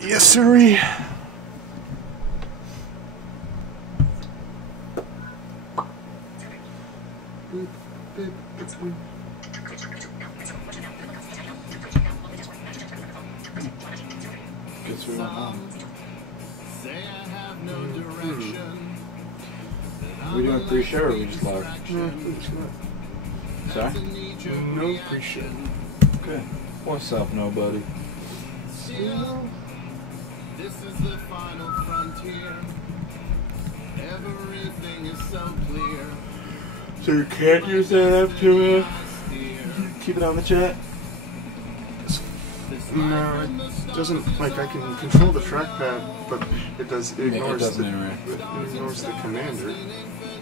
Yes, sirree. Guess we went home. Are we doing pre-show or are we just live? No, it's not. Sorry? No pre-show. Okay. What's up, nobody? This is the final frontier. Everything is so clear. So you can't use that app to keep it on the chat? No, it doesn't. Like, I can control the trackpad, but it ignores doesn't the interact. it ignores the commander.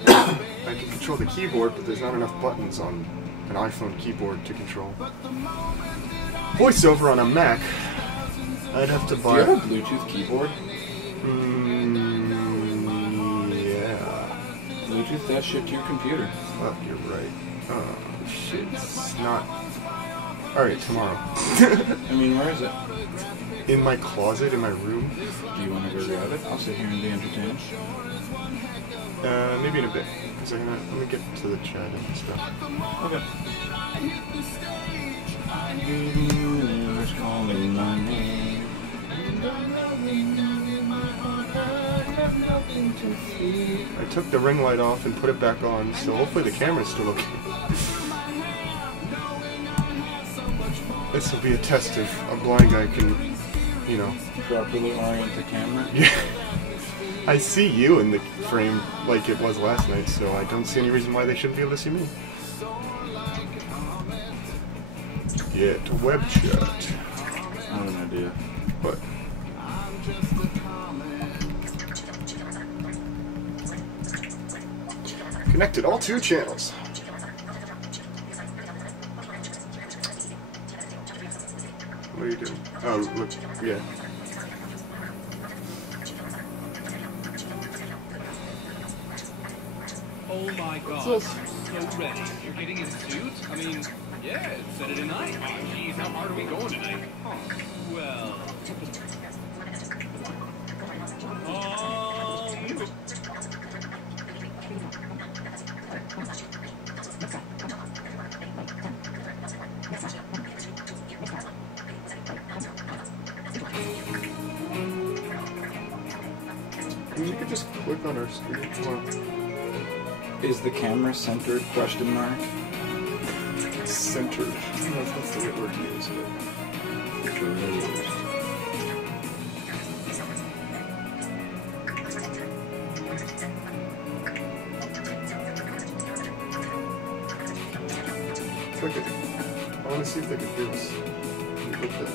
I can control the keyboard, but there's not enough buttons on an iPhone keyboard to control. VoiceOver on a Mac, I'd have to Do buy. you have a Bluetooth keyboard? Yeah. Bluetooth that shit to your computer. Fuck, you're right. Oh, shit. It's not. Alright, tomorrow. I mean, where is it? In my closet, in my room. Do you want to go grab it? I'll sit here and be entertained. Maybe in a bit. Because let me get to the chat and stuff. Okay. Universe calling my name. I took the ring light off and put it back on, so hopefully the camera's still okay. This will be a test if a blind guy can, you know. Properly orient the camera. Yeah. I see you in the frame like it was last night, so I don't see any reason why they shouldn't be able to see me. Get web chat. I have an idea. What? Connected all 2 channels. What are you doing? Oh, look, yeah. Oh my god, What's so ready. You're getting in a suit? I mean, yeah, it's Saturday night. Oh, geez, how hard are we going tonight? Huh. Well... You could just click on our screen. Well, Is the camera centered? Question mark. centered. I don't know if that's the right word to use, but Sure it is. click it. I want to see if they can do this. Click that.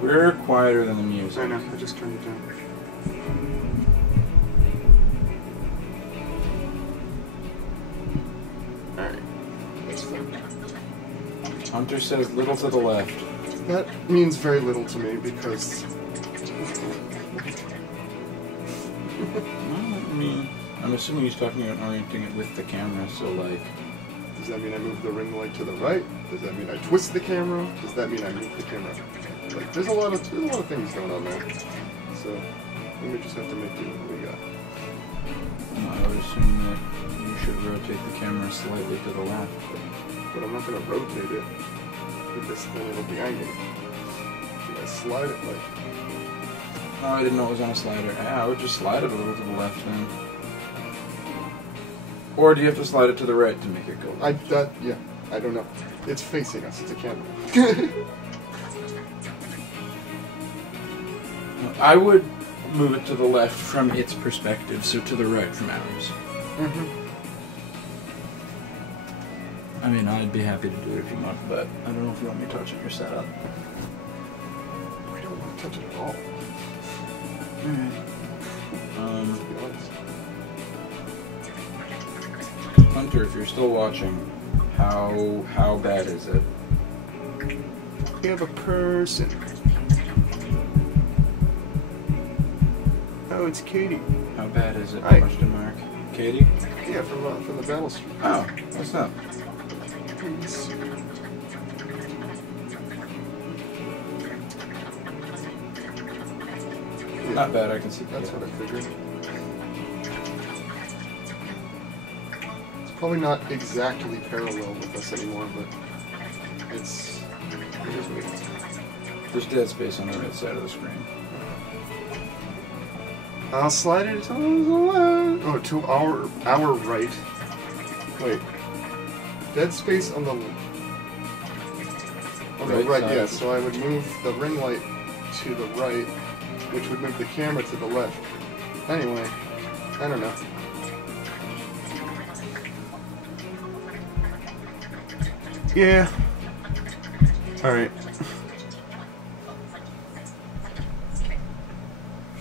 We're quieter than the music. I know, I just turned it down. Alright. That's fine. Hunter says little to the left. That means very little to me because Well, I mean, I'm assuming he's talking about orienting it with the camera, so like... does that mean I move the ring light to the right? Does that mean I twist the camera? Does that mean I move the camera? Like, there's a lot of things going on there. So, we just have to make do with what we got. I would assume that you should rotate the camera slightly to the left. But I'm not going to rotate it because then it'll be angled. Should I slide it like... Oh, I didn't know it was on a slider. Yeah, I would just slide it a little to the left then. Or do you have to slide it to the right to make it go left? Yeah, I don't know. It's facing us, it's a camera. I would move it to the left from its perspective, so to the right from ours. Mm-hmm. I mean, I'd be happy to do it if you want, but I don't know if you want me touching your setup. I don't want to touch it at all. Alright. To be honest. Hunter, if you're still watching, how bad is it? We have a person. Oh, it's Katie. How bad is it? Hi. Question mark. Katie? Yeah, from the battle stream. Oh, what's up? Yeah, Not bad, I can see that's that. what I figured. It's probably not exactly parallel with us anymore, but it is weird. There's dead space on the right side of the screen. I'll slide it to the left. Oh, to our right. Wait. Dead space on the right, side. yeah. So I would move the ring light to the right, which would move the camera to the left. Anyway, I don't know. Yeah. Alright.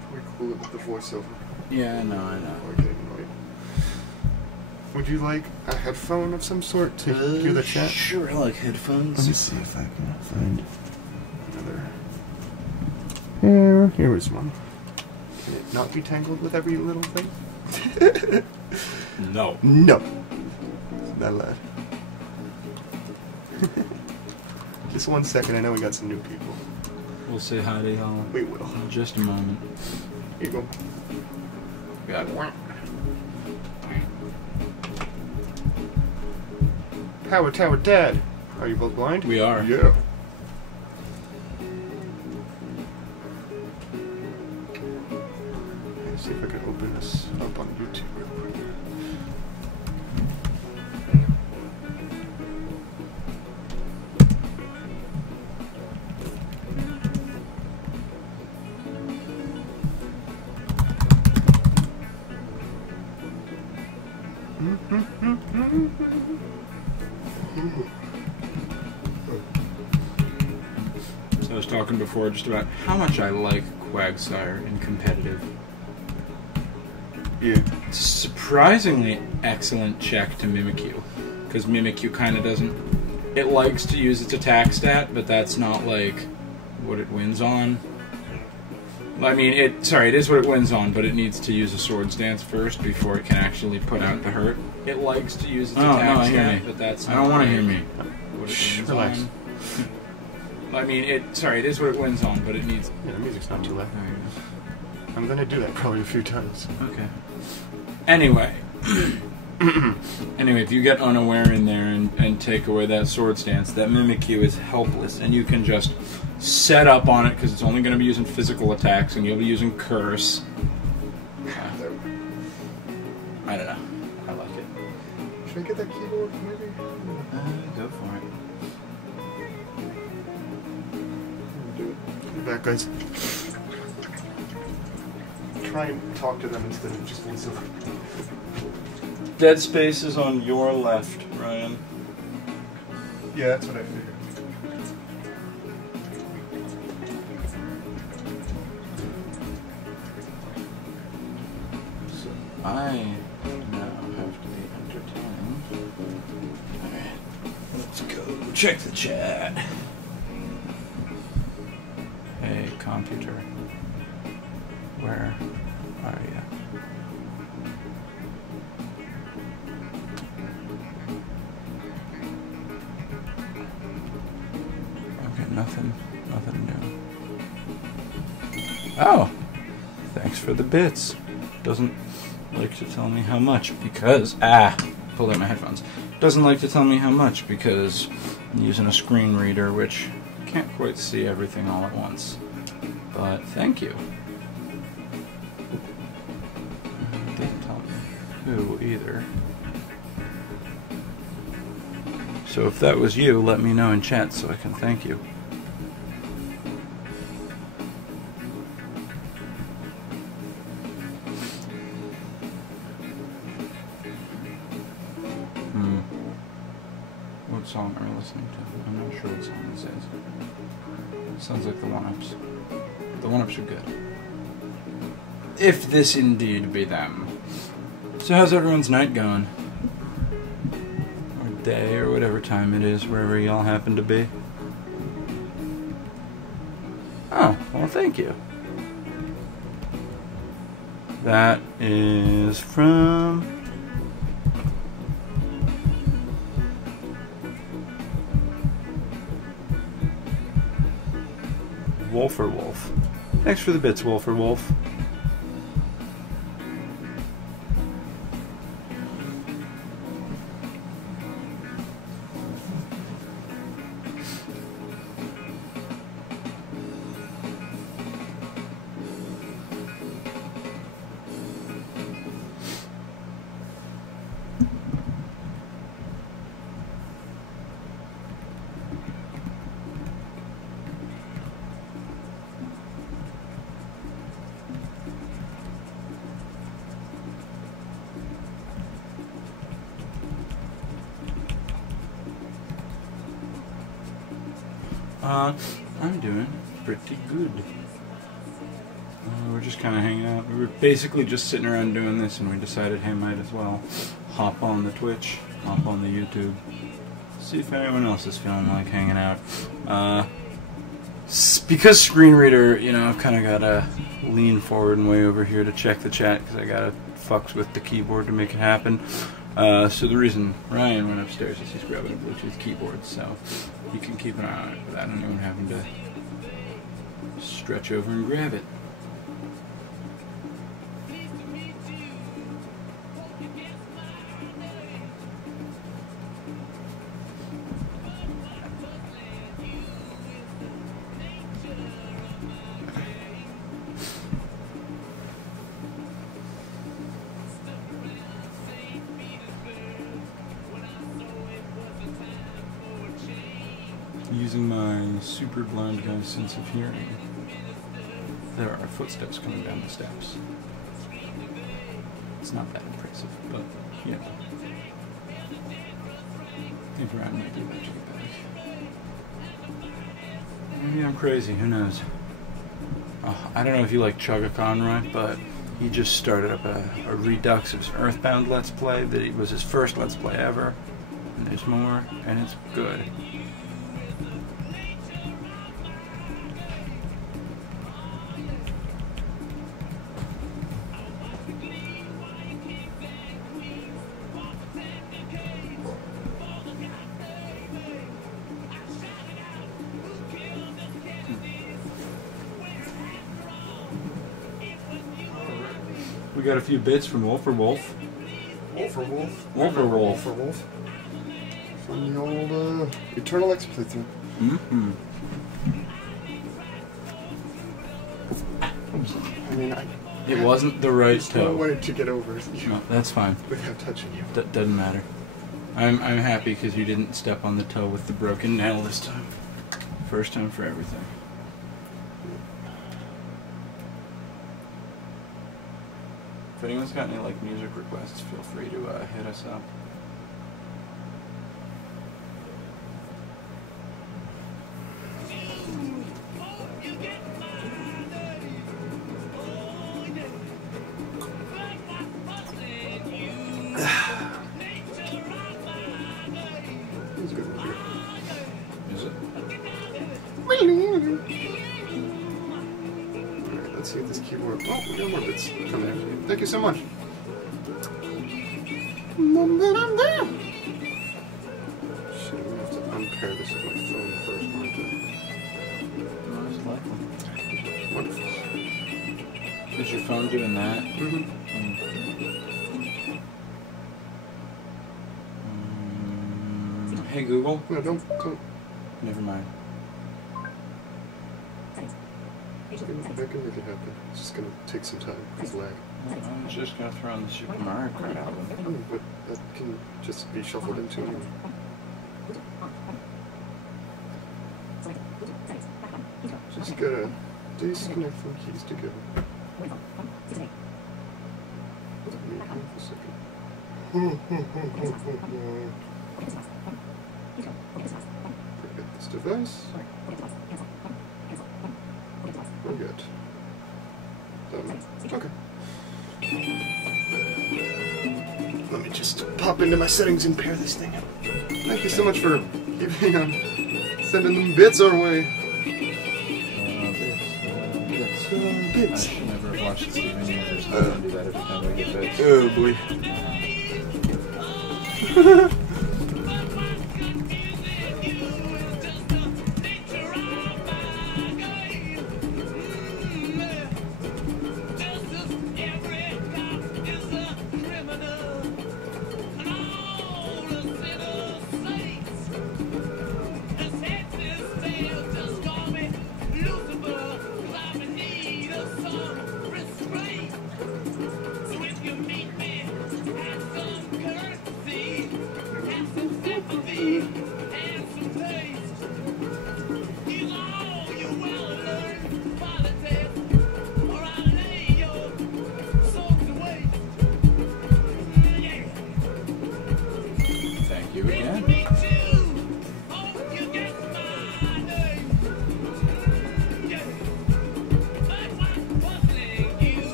Probably cool it with the voiceover. Yeah, I know. Okay, right. Would you like a headphone of some sort to hear the chat? Sure, I like headphones. Let me see if I can find another. Here was one. Can it not be tangled with every little thing? No. No. Not allowed. Just 1 second, I know we got some new people. We'll say hi to y'all We will. in just a moment. Here you go. Got it. Power Tower Dad. Are you both blind? We are. Yeah. Let's see if I can open this up on YouTube real quick. So I was talking before just about how much I like Quagsire in competitive. Yeah. It's a surprisingly excellent check to Mimikyu, because Mimikyu kind of doesn't. It likes to use its attack stat, but that's not like what it wins on. I mean, it is what it wins on, but it needs to use a Swords Dance first before it can actually put out the hurt. It likes to use its attack stat, but that's not. I don't want to hear me. What it wins Relax. on. I mean, it is what it wins on, but it needs. Yeah, the music's not too loud. There you go. I'm gonna do that probably a few times. Okay. Anyway. Anyway, if you get unaware in there and take away that Sword Stance, that Mimikyu is helpless, and you can just set up on it because it's only going to be using physical attacks, and you'll be using Curse. I don't know. I like it. Should I get that keyboard maybe? Go for it. Do it. Come back, guys. Try and talk to them instead of just voiceover. Dead Space is on your left, Ryan. Yeah, that's what I figured. So I now have to be entertaining. Alright, let's go check the chat. Hey, computer. Where are you? Okay, nothing new. Oh! Thanks for the bits. Doesn't like to tell me how much because... pulled out my headphones. Doesn't like to tell me how much because I'm using a screen reader, which can't quite see everything all at once. But thank you. Doesn't tell me who either. So if that was you, let me know in chat so I can thank you. What song are we listening to? I'm not sure what song this is. Sounds like the One-Ups. The One-Ups are good. If this indeed be them. So how's everyone's night going? Or day, or whatever time it is, wherever y'all happen to be? Oh, well thank you. That is from Wolfer Wolf. Thanks for the bits, Wolfer Wolf. I'm doing pretty good. We're just kind of hanging out. We were basically just sitting around doing this, and we decided, hey, might as well hop on the Twitch, hop on the YouTube, see if anyone else is feeling like hanging out. Because screen reader, you know, I've kind of got to lean forward and way over here to check the chat because I got to fucks with the keyboard to make it happen. So the reason Ryan went upstairs is he's grabbing a Bluetooth keyboard, so you can keep an eye on it without anyone having to stretch over and grab it. Using my super blind guy's sense of hearing, there are footsteps coming down the steps. It's not that impressive, but, you know. I think Ryan might be about to get back. Maybe I'm crazy, who knows? I don't know if you like Chugga Conroy, but he just started up a redux of his Earthbound Let's Play that it was his first Let's Play ever. And there's more, and it's good. We got a few bits from Wolfer Wolf. Wolfer Wolf? Wolfer Wolf. Wolfer Wolf. From the old Eternal X playthrough. Mm-hmm. I mean, It wasn't the right just don't toe. want it to get over you No, that's fine. without touching you. Doesn't matter. I'm happy because you didn't step on the toe with the broken nail this time. First time for everything. If anyone's got any like music requests, feel free to hit us up. It's a good movie. Is it? Alright, let's see if this keyboard... Oh, we got more bits coming in. Thank you so much. Shit, I'm gonna have to unpair this with my phone first, aren't Most likely. I? Wonderful. Is your phone doing that? Mm-hmm. Hey Google. No, don't. Never mind. I can make it happen. It's just gonna take some time. It's lag. I'm just gonna throw on the Super Mario Kart album. But that can just be shuffled into anyway. Just gotta disconnect from keys together. Forget this device. We're good. Done. Okay. Let me just pop into my settings and pair this thing up. Thank you so much for keeping on sending them bits our way. I should never have watched Steven Universe. I don't do that every time we get bits. Oh boy.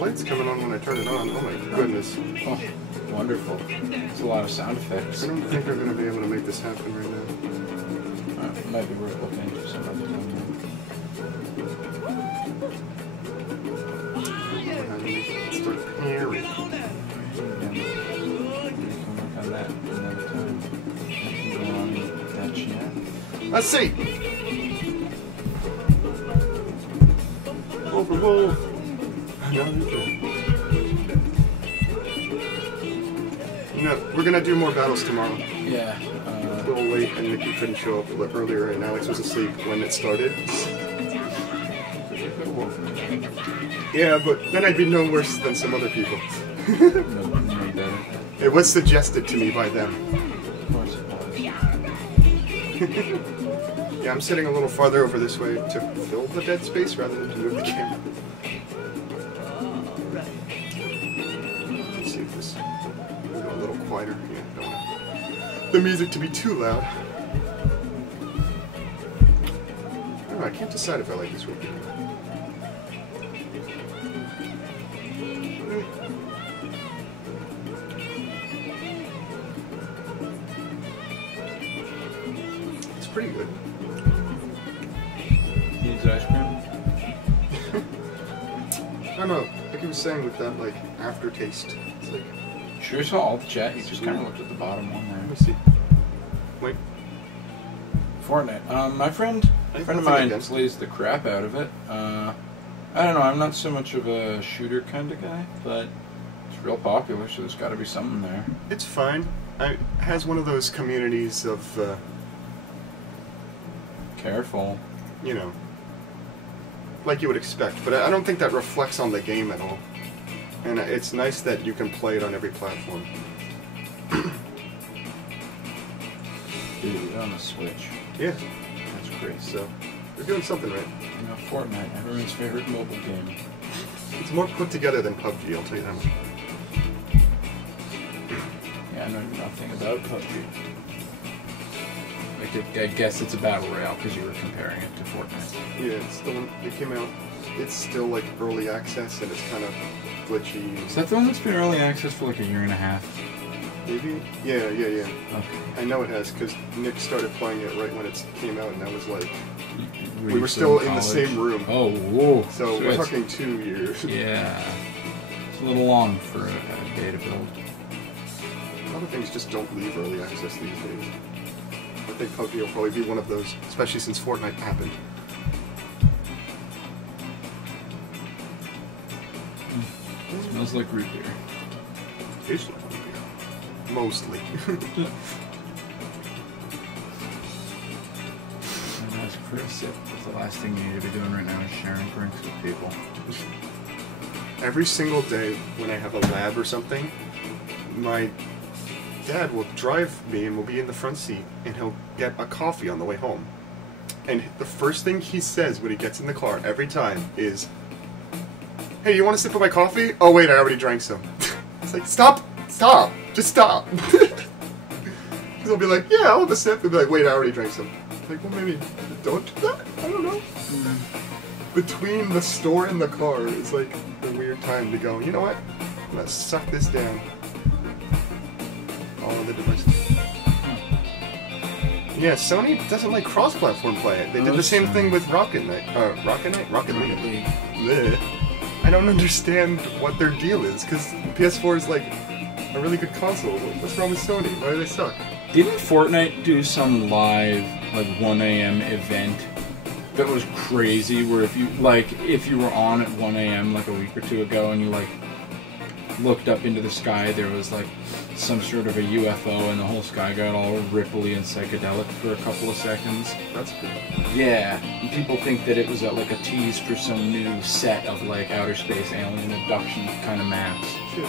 lights coming on when I turn it on. Oh my goodness. Oh, wonderful. It's a lot of sound effects. I don't think I'm going to be able to make this happen right now. Might be worth looking into some other time. Start pairing. Yeah, we can work on that another time. Go on with that chat. Let's see. Overhaul. No, we're gonna do more battles tomorrow. Yeah. A little late, and Nikki couldn't show up earlier, and Alex was asleep when it started. Yeah, but then I'd be no worse than some other people. No better. It was suggested to me by them. Of course it was. Yeah, I'm sitting a little farther over this way to fill the dead space rather than to move the camera. Let's see if this will go a little quieter. Yeah, don't want the music to be too loud. I don't know, I can't decide if I like this one. It's pretty good. Needs ice cream? I don't know, like he was saying with that, like, aftertaste. It's like, Sure saw all the chat. You just kind of looked at the bottom one let me there. see. Wait. Fortnite. My friend of Nothing mine against- plays the crap out of it. I don't know. I'm not so much of a shooter kind of guy, but it's real popular, so there's got to be something there. It's fine. It has one of those communities of, Careful. you know, like you would expect, but I don't think that reflects on the game at all. And it's nice that you can play it on every platform. Dude, on the Switch. Yeah, That's great. so they're doing something right. You know, Fortnite, everyone's favorite mobile game. It's more put together than PUBG, I'll tell you that much. Yeah, I know nothing about PUBG. Like, I guess it's a battle royale because you were comparing it to Fortnite. Yeah, it's still, it came out, it's still like early access and it's kind of glitchy. Is that the one that's been early access for like a year and a half? Maybe? Yeah. Okay. I know it has, because Nick started playing it right when it came out, and that was like, We were still in the same room. Oh, whoa. So we're it's- talking 2 years. Yeah. It's a little long for a beta build. A lot of things just don't leave early access these days. I think PUBG will probably be one of those, especially since Fortnite happened. Smells like root beer. Tastes like beer. Mostly. And that's for a sip. The last thing you need to be doing right now is sharing drinks with people. Every single day when I have a lab or something, my dad will drive me and we'll be in the front seat and he'll get a coffee on the way home. And the first thing he says when he gets in the car every time is, "Hey, you want a sip of my coffee? Oh wait, I already drank some." It's like, stop, just stop. He'll be like, "Yeah, I'll have a sip." He'll be like, "Wait, I already drank some." Like, well, maybe don't do that. I don't know. Between the store and the car is like the weird time to go, you know what? I'm gonna suck this down. All of the devices. Yeah, Sony doesn't like cross-platform play. They did the same thing with Rocket League. Bleh. I don't understand what their deal is, because PS4 is like a really good console. What's wrong with Sony? Why do they suck? Didn't Fortnite do some live, like, 1 a.m. event that was crazy, where if you were on at 1 a.m. like a week or two ago and you, like, looked up into the sky, there was, like, some sort of a UFO and the whole sky got all ripply and psychedelic for a couple of seconds? That's good. Yeah, and people think that it was like a tease for some new set of, like, outer space alien abduction kind of maps. Shit.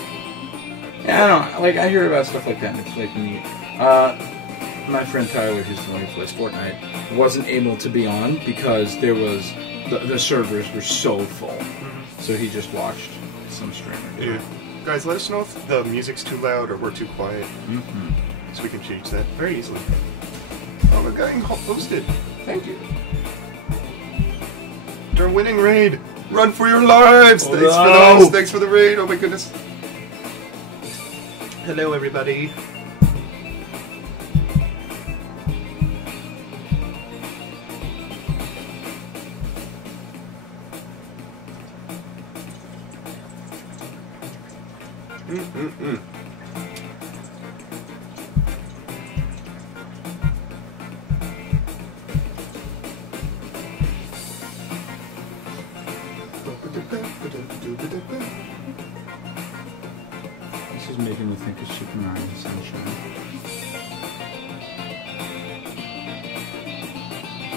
Yeah, I don't know. Like, I hear about stuff like that, and it's like neat. My friend Tyler, who's the one who plays Fortnite, wasn't able to be on because there was the servers were so full, so he just watched some streamer. Yeah. Guys, let us know if the music's too loud or we're too quiet, Mm-hmm. so we can change that very easily. Oh, we're getting hosted. Thank you. They're winning raid. Run for your lives! Oh, Thanks for no. those. Thanks for the raid. Oh my goodness. Hello, everybody. This is making me think of Super Mario Sunshine.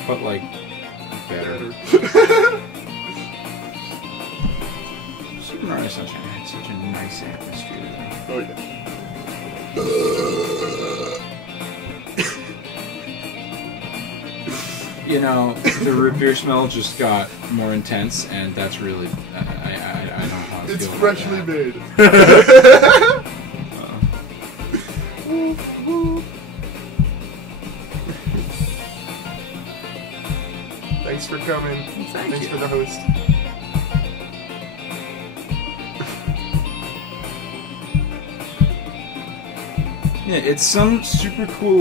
But like, better. Super Mario Sunshine had such a nice atmosphere. Oh yeah. You know, the root beer smell just got more intense, and that's really I don't know how to It's feel about freshly that. made. Woo, woo. Thanks for coming. Thanks you. for the host. Yeah, it's some super cool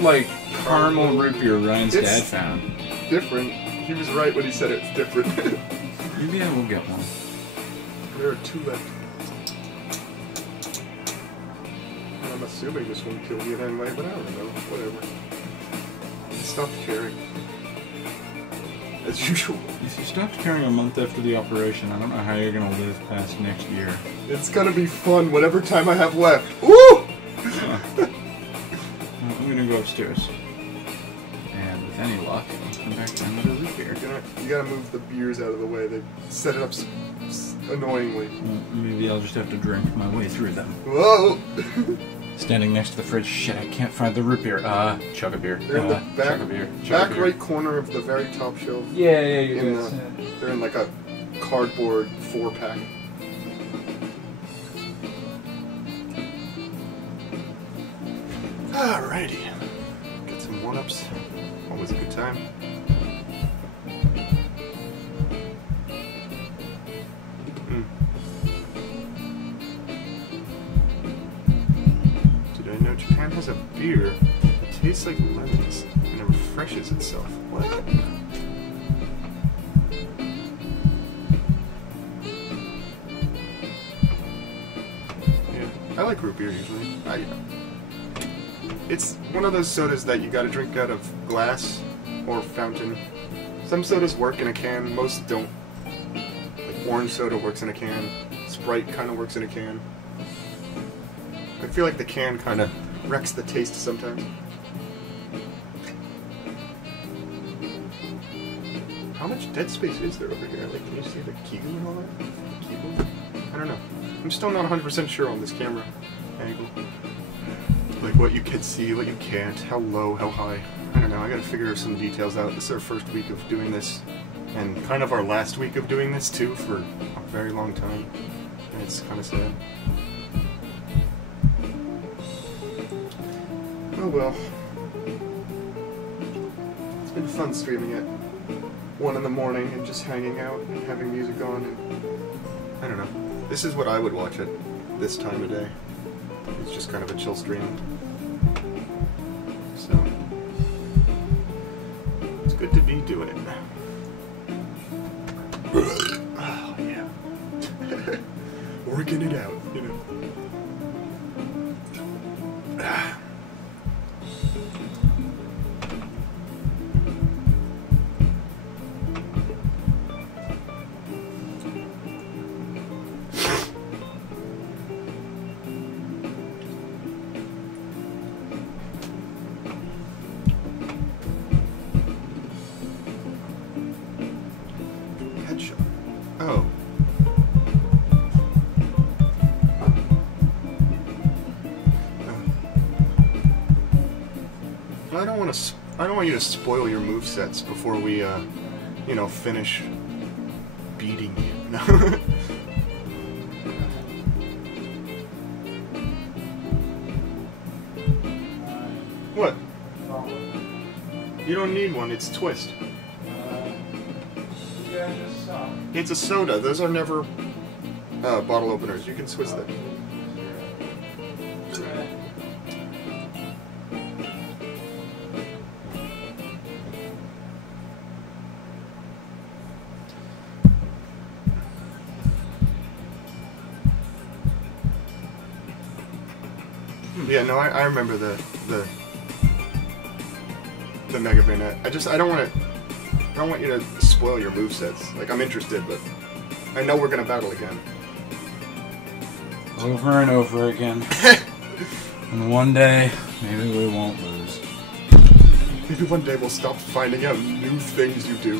like caramel root beer Ryan's It's- dad found. Different. He was right when he said it's different. Maybe I will get one. There are 2 left. And I'm assuming this won't kill me anyway, but I don't know. Whatever. I stopped caring. As usual. If you stopped carrying a month after the operation, I don't know how you're gonna live past next year. It's gonna be fun whatever time I have left. Woo! I'm gonna go upstairs. And with any luck, I'll come back down with a root beer. You gotta move the beers out of the way. They set it up annoyingly. Well, maybe I'll just have to drink my way through them. Whoa! Standing next to the fridge, shit, I can't find the root beer. Chug a beer. They're in the Chug a beer. Chug a back beer. right corner of the very top shelf. Yeah, In guys. They're in like a cardboard 4-pack. Alrighty. Get some 1-ups. Always a good time. Did I know Japan has a beer that tastes like lemons and it refreshes itself? What? Yeah, I like root beer usually. It's one of those sodas that you gotta drink out of glass or fountain. Some sodas work in a can, most don't. Like orange soda works in a can. Sprite kind of works in a can. I feel like the can kind of wrecks the taste sometimes. How much dead space is there over here? Like, can you see the keyboard and all that? Keyboard? I don't know. I'm still not 100% sure on this camera angle. Like what you can see, what you can't, how low, how high. I don't know, I gotta figure some details out. This is our first week of doing this, and kind of our last week of doing this too, for a very long time. And it's kind of sad. Oh well. It's been fun streaming at 1 in the morning and just hanging out and having music on, and I don't know. This is what I would watch at this time of day. It's just kind of a chill stream. So, it's good to be doing it. Oh, yeah. Working it out, you know. Headshot. Oh. I don't want you to spoil your movesets before we, you know, finish beating you. No. What? You don't need one, it's twist. Yeah, just stop. It's a soda. Those are never bottle openers. You can switch them. Yeah, no, I remember the Mega Man. I don't want you to spoil your movesets. Like, I'm interested, but I know we're gonna battle again. Over and over again. And one day, maybe we won't lose. Maybe one day we'll stop finding out new things you do.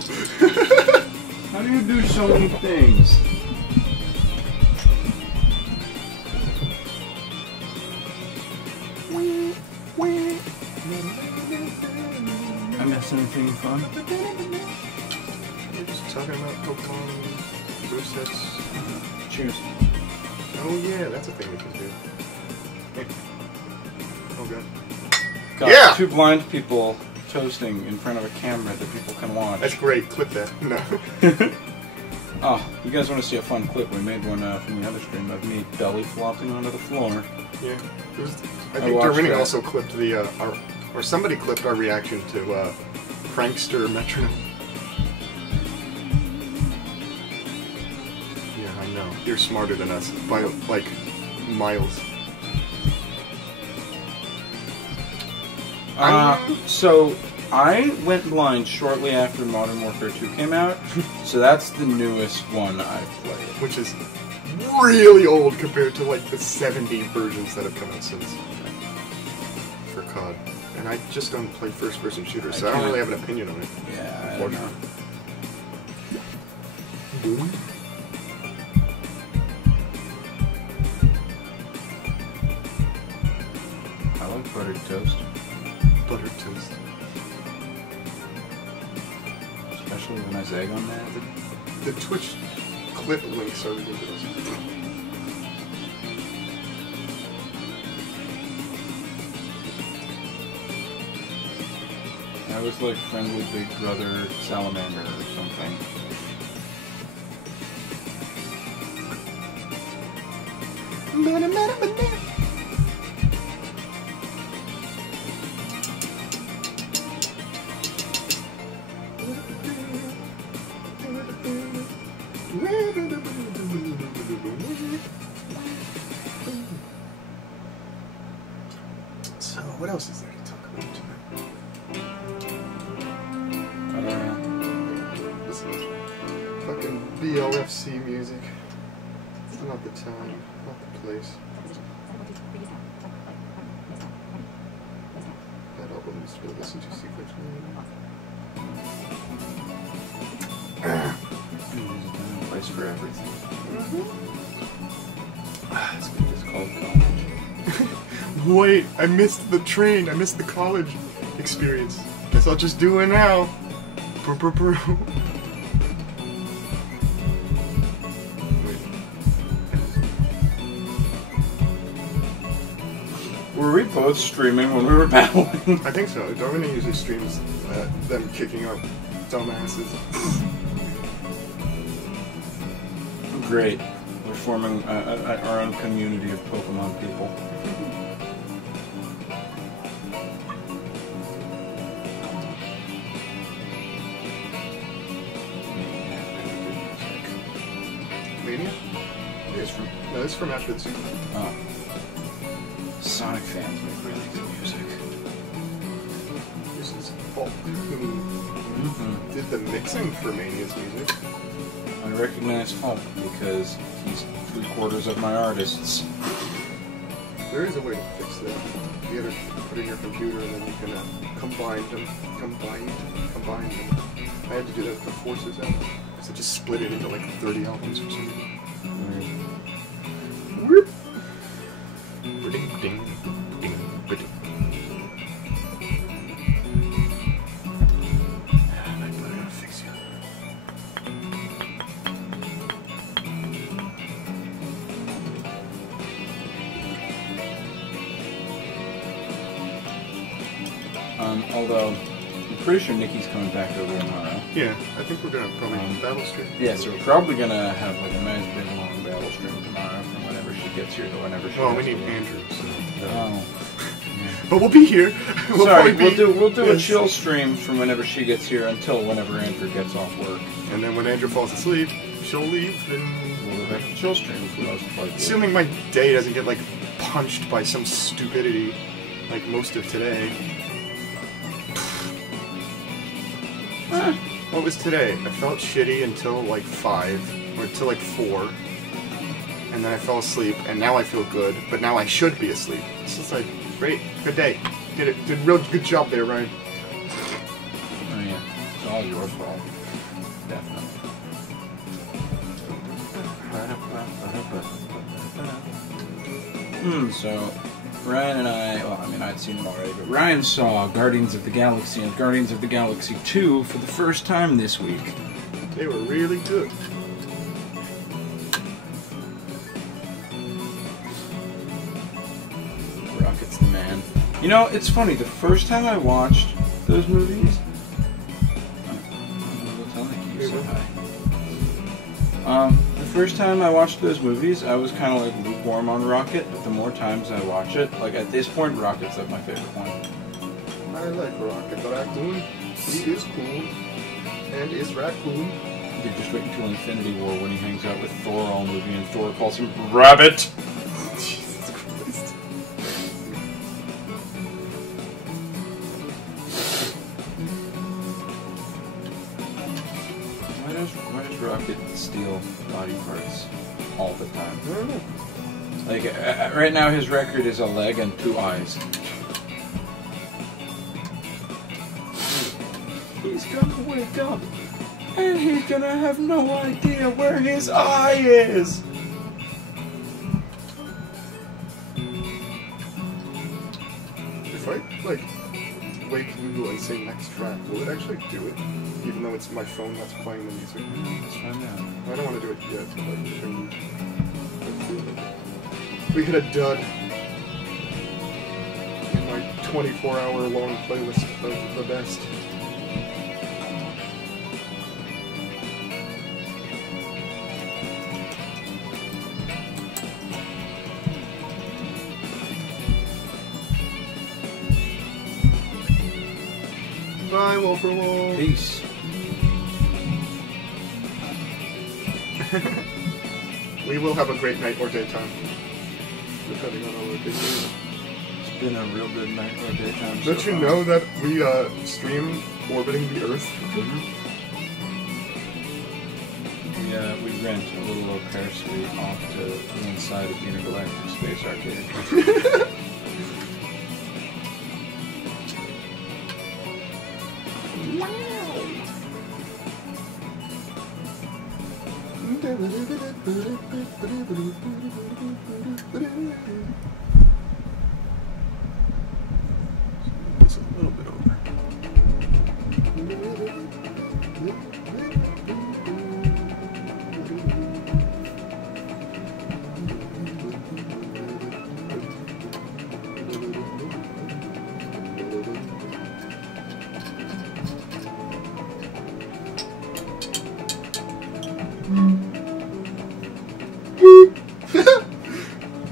How do you do so many things? I missed anything fun? We're just talking about Pokemon movesets. Cheers. Oh yeah, that's a thing we can do. Hey. Oh god. Got Yeah! 2 blind people toasting in front of a camera that people can watch. That's great. Clip that. No. Oh, you guys want to see a fun clip? We made one from the other stream of me belly flopping onto the floor. Yeah. I I think watched Darwin that. also clipped the or somebody clipped our reaction to Prankster Metronome. Yeah, I know. You're smarter than us by like miles. So I went blind shortly after Modern Warfare 2 came out, so that's the newest one I've played. Which is really old compared to like the 70 versions that have come out since for COD. And I just don't play first-person shooters, so I don't really have an opinion on it. Yeah, I don't know. I like buttered toast, Buttered toast. especially with a nice egg on that. The Twitch clip links are ridiculous. I was like friendly big brother salamander or something. So, what else is there to talk about tonight? I don't know. Listen to fucking BLFC music. It's not the time, not the place. That album used to listen to sequentially. There's a time and place for everything. It's gonna just called college. Wait, I missed the train. I missed the college experience. Guess I'll just do it now. Brr, brr, brr. Were we both streaming when we were battling? I think so. Darwin usually streams them kicking up dumbasses. Great. We're forming our own community of Pokemon people. Mania? No, this is from after the sequel. Sonic fans make really good music. This is Hulk, who did the mixing for Mania's music. I recognize Hulk because he's 3/4 of my artists. There is a way to fix that. You gotta put in your computer and then you can combine them. Combine them. I had to do that with the Forces album. So just split it into like 30 albums or something. Whoop. Ding, ding, ding, ding. I might put it on fix you. Although, I'm pretty sure Nikki's coming back over tomorrow. Yeah, I think we're gonna probably battle stream. Yeah, so we're probably gonna have like a nice big long battle stream tomorrow from whenever she gets here to whenever she. Well, we has need to. Andrew, so. Oh. But we'll be here. Sorry, probably we'll do a yes. chill stream from whenever she gets here until whenever Andrew gets off work. And then when Andrew falls asleep, she'll leave, and We'll go back to chill stream for most likely. assuming my day doesn't get like punched by some stupidity like most of today. What was today? I felt shitty until like 5 or until like 4, and then I fell asleep, and now I feel good, but now I should be asleep. It's just like, great, good day, did it, did real good job there, Ryan. Oh yeah, it's all your fault. Definitely. So Ryan and I, well, I mean, I'd seen them already, but Ryan saw Guardians of the Galaxy and Guardians of the Galaxy 2 for the first time this week. They were really good. Rocket's the man. You know, it's funny, the first time I watched those movies... The first time I watched those movies, I was kind of like lukewarm on Rocket, but the more times I watch it, like at this point, Rocket's like my favorite one. I like Rocket the Raccoon. He is cool. And is raccoon. You just wait until Infinity War when he hangs out with Thor all movie and Thor calls him Rabbit. Jesus Christ. Why does Rocket steal body parts all the time? I don't know. Like, right now his record is a leg and 2 eyes. He's gonna wake up, and he's gonna have no idea where his eye is! If I, like, wake Google and say next track, will it actually do it? Even though it's my phone that's playing the music? Let's find out. I don't want to do it yet, but like, we hit a dud in my 24-hour long playlist of the best. Bye, Wolfer Wolf. Peace. We will have a great night or daytime, depending on our location. It's been a real good night or daytime. Don't you know that we stream orbiting the Earth? We rent a little au pair suite off to one side of Intergalactic Space Arcade. Just a little bit over.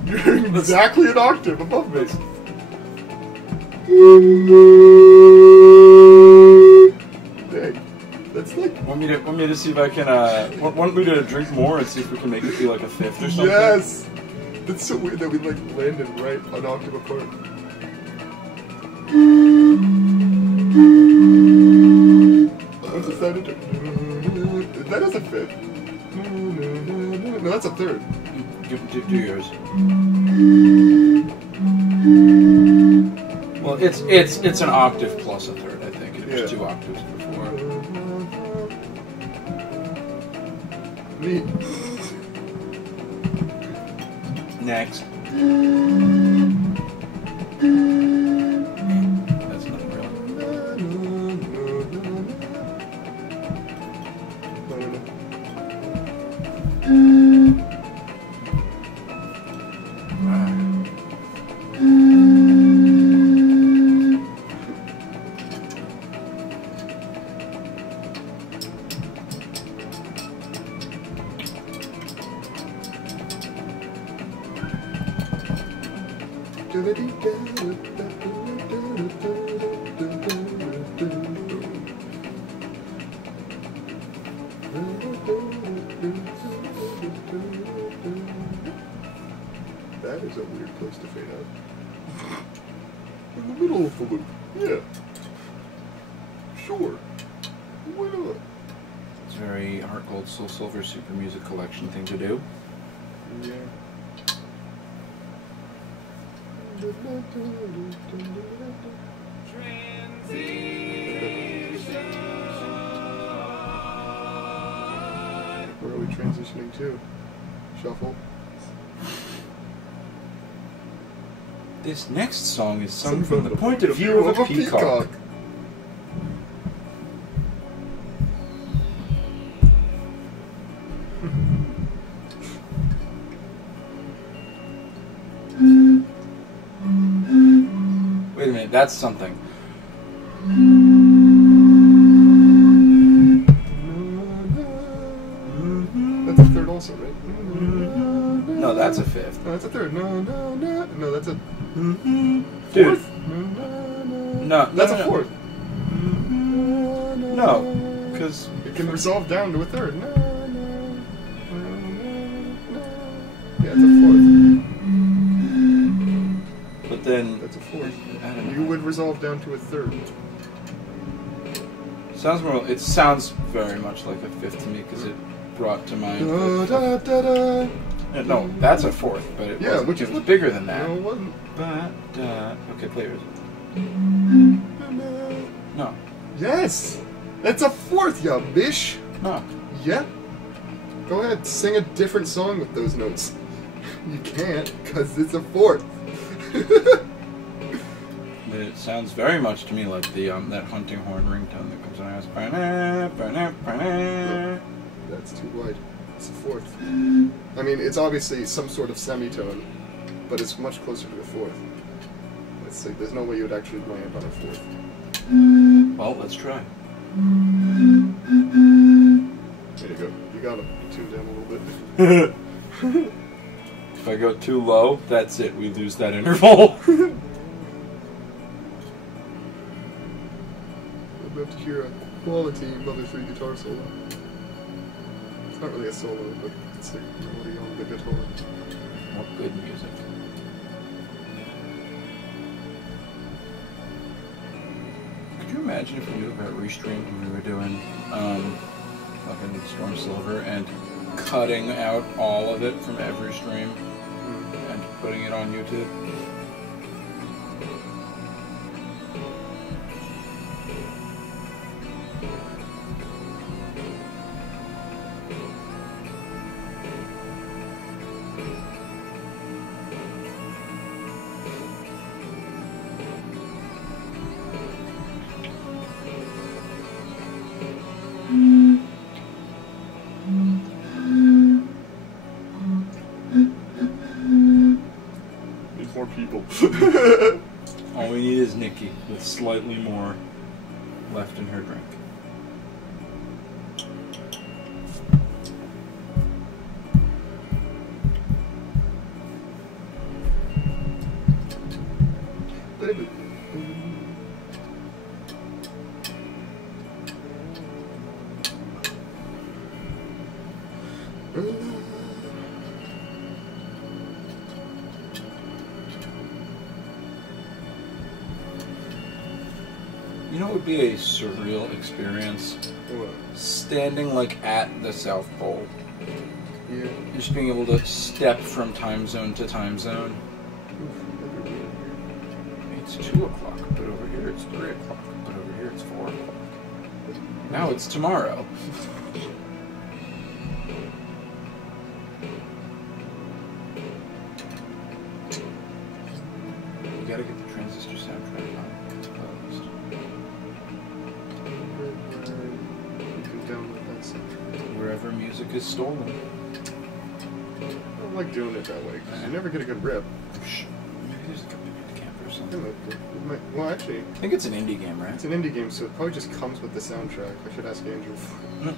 You're exactly an octave above me. Dang. That's like... Want me to see if I can, want me to drink more and see if we can make it be like a fifth or something? Yes! It's so weird that we like landed right an octave apart. What's the sound into? That is a fifth. No, that's a third. Do yours. Well, it's an octave plus a third, I think. It was Yeah. 2 octaves before. Neat. Next. That's not real. That is a weird place to fade out. In the middle of the loop. Yeah. Sure. Why not? It's a very Heart Gold Soul Silver Super Music Collection thing to do. Yeah. Where are we transitioning to? Shuffle. This next song is sung from the point of view of a peacock. Wait a minute, that's something. That's a third also, right? No, that's a fifth. No, that's a third. No, that's a Dude. fourth. No, That's no, a no. fourth. No, because It can resolve down to a third. Yeah, it's a fourth. but then That's a fourth. I don't know. You would resolve down to a third. Sounds more. It sounds very much like a fifth to me because it brought to mind. Da, da, da, da. No, that's a fourth, but it Yeah, wasn't- which it is was what- bigger than that. No, it wasn't. Okay, players. No, Yes! That's a fourth, ya bish! no. Yeah? Go ahead, sing a different song with those notes. You can't, because it's a fourth. But it sounds very much to me like the that hunting horn ringtone that comes on. That's too wide. It's a fourth. I mean, it's obviously some sort of semitone, but it's much closer to a fourth. It's like, there's no way you would actually land on a fourth. Well, let's try. There you go. You gotta tune down a little bit. If I go too low, that's it. We lose that interval. We're about to hear a quality Mother 3 guitar solo. It's not really a solo, but it's a melody on the guitar. What good music. Could you imagine if we knew about Restream when we were doing fucking Storm Silver and cutting out all of it from every stream and putting it on YouTube? Need more people. All we need is Nikki with slightly more left in her drink. You know what would be a surreal experience? What? Standing like at the South Pole. Yeah. And just being able to step from time zone to time zone. It's 2 o'clock, but over here it's 3 o'clock, but over here it's 4 o'clock. Now it's tomorrow. You gotta get the Transistor soundtrack on. It's closed. You can download that soundtrack. Wherever music is stolen. I don't like doing it that way, because you never get a good rip. Shh. Maybe there's like a band camp or something. Well, actually, I think it's an indie game, right? it's an indie game, so it probably just comes with the soundtrack. I should ask Andrew for it.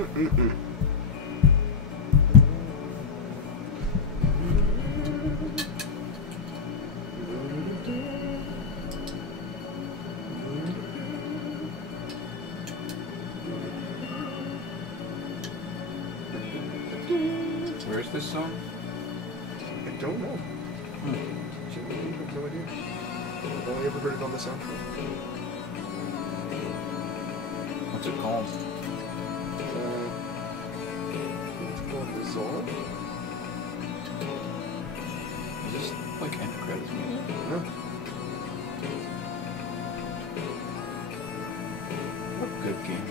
Mm-mm-mm. Where's this song? I don't know. Genuinely have no idea. I've only ever heard it on the soundtrack. What's it called? It's called Resolve. Is this like end credits music? No. What good game.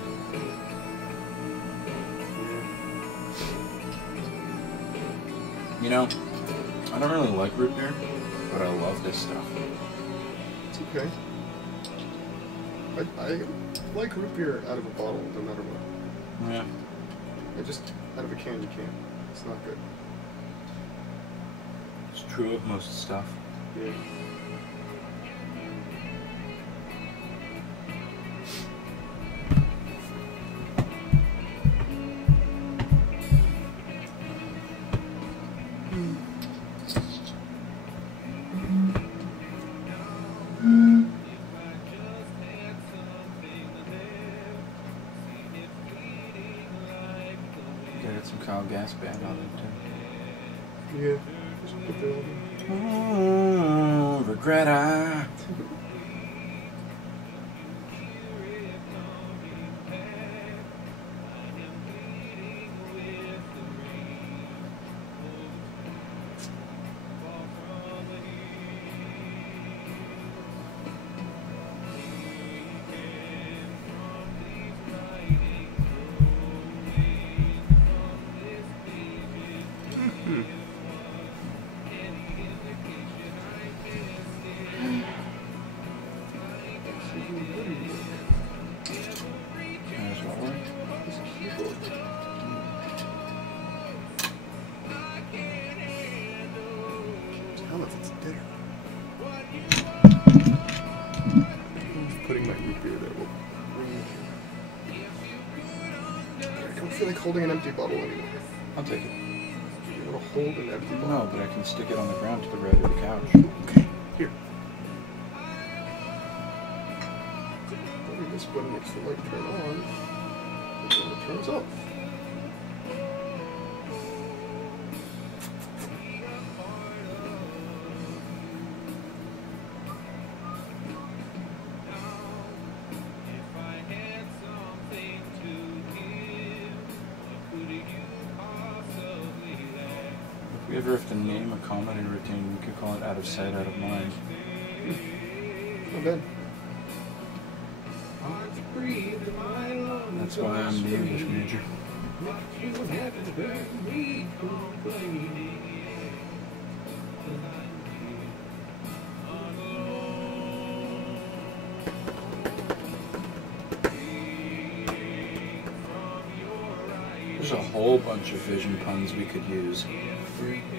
You know, I don't really like root beer, but I love this stuff. It's okay. I like root beer out of a bottle, no matter what. Yeah. I just, out of a can, you can't. It's not good. It's true of most stuff. Yeah. Get some Kyle Gas Band on it too. Yeah. Just put the Regret I. There's what one? It's a keyboard. Tell if it's bitter. Putting my root beer there will bring me here. I don't feel like holding an empty bottle anymore. I'll take it. You want to hold an empty bottle? No, but I can stick it on the ground to the right of the couch. Okay, here. Only this button makes the light turn on, and then it turns off. If we ever have to name a comedy routine, we could call it Out of Sight, Out of Mind. Not bad. That's why I'm the English major. There's a whole bunch of Vision puns we could use.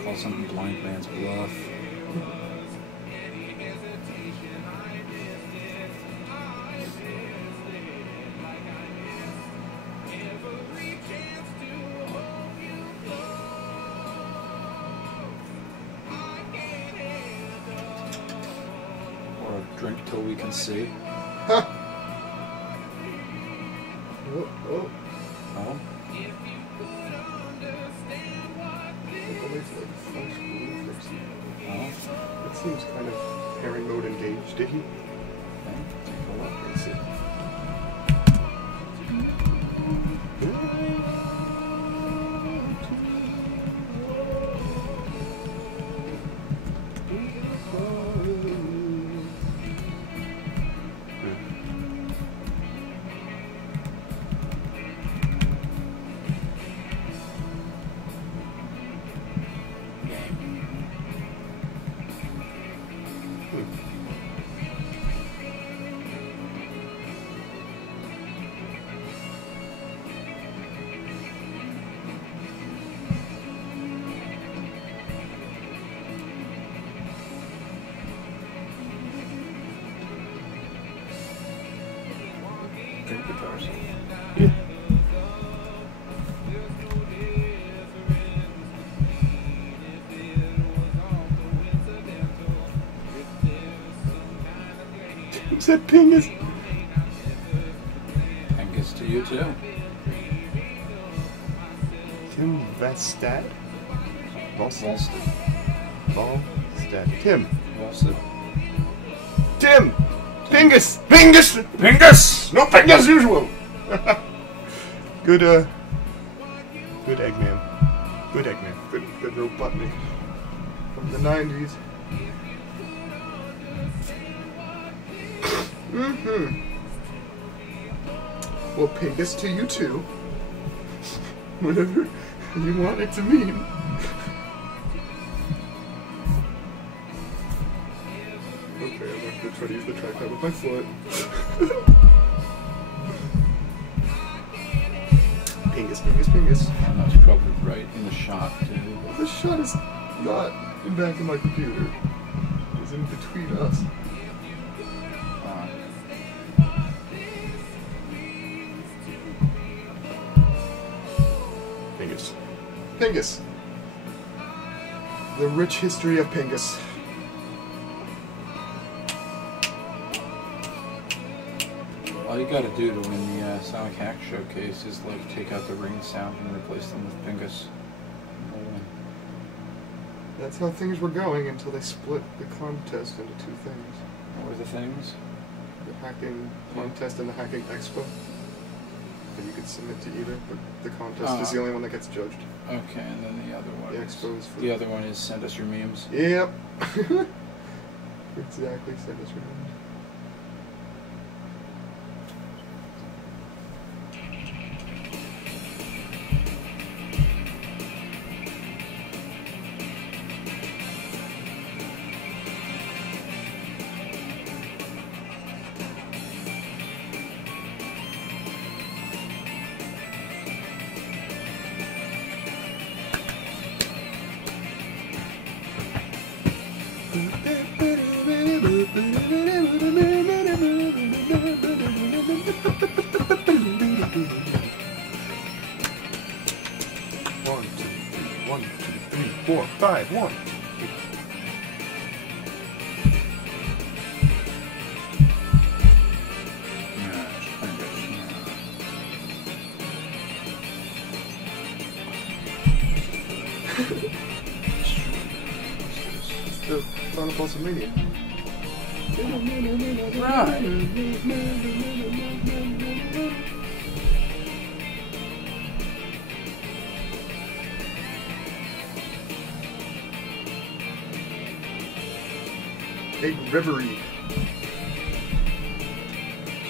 Call something Blind Man's Bluff. Or Drink Till We Can See. Ha! Oh, oh. Oh? Oh? That seems kind of Harry mode engaged, did he? Okay. Take a look. Let's see. said Pingus. Pingus to you too. Tim Vestad? Volstead. Volstead. Tim. Volstead. Tim! Pingus! Pingus! Pingus! No Pingus as usual! Good Eggman. Good Eggman. Good Robotnik. From the 90s. Well, Pingus to you too. Whatever you want it to mean. Okay, I'm not gonna try to use the trackpad with my foot. Pingus, Pingus, Pingus. And that's probably right in the shot too. The shot is not in back of my computer. It's in between us. Pingus. Pingus. The rich history of Pingus. All you gotta do to win the Sonic Hack Showcase is like take out the ring sound and replace them with Pingus. That's how things were going until they split the contest into two things. What were the things? The hacking contest and the hacking expo. And you could submit to either, but the contest is the only one that gets judged. Okay, and then the other one. The expo is for... The other one is send us your memes. Yep. Exactly, send us your memes. One, two, three, 4, 5, 1. It's the Final Boss of Mania. Right. Egg Reverie.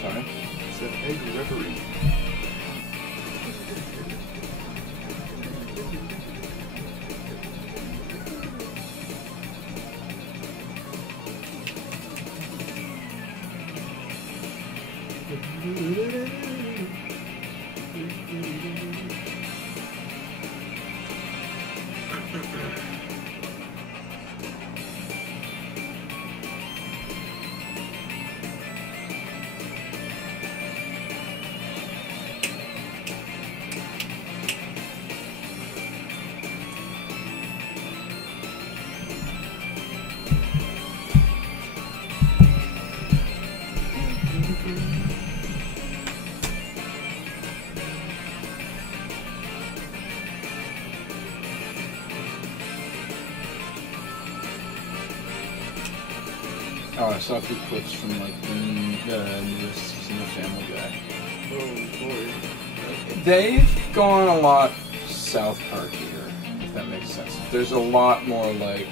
Sorry? It's an Egg Reverie. Oh, I saw a few clips from like the newest season of Family Guy. Oh boy. They've gone a lot South Parkier, if that makes sense. There's a lot more like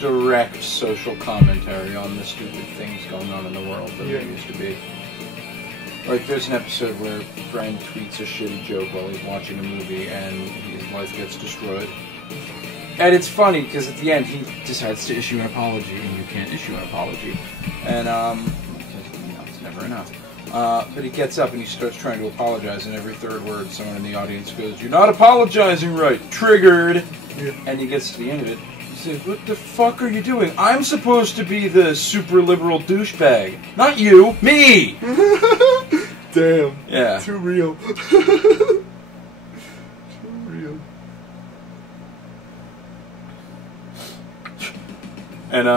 direct social commentary on the stupid things going on in the world than there used to be. Like there's an episode where Brian tweets a shitty joke while he's watching a movie and his life gets destroyed. And it's funny because at the end he decides to issue an apology, and you can't issue an apology, and because it's never enough. But he gets up and he starts trying to apologize, and every third word, someone in the audience goes, "You're not apologizing right, triggered." Yeah. And he gets to the end of it. He says, "What the fuck are you doing? I'm supposed to be the super liberal douchebag, not you, me." Damn. Yeah. Too real. And,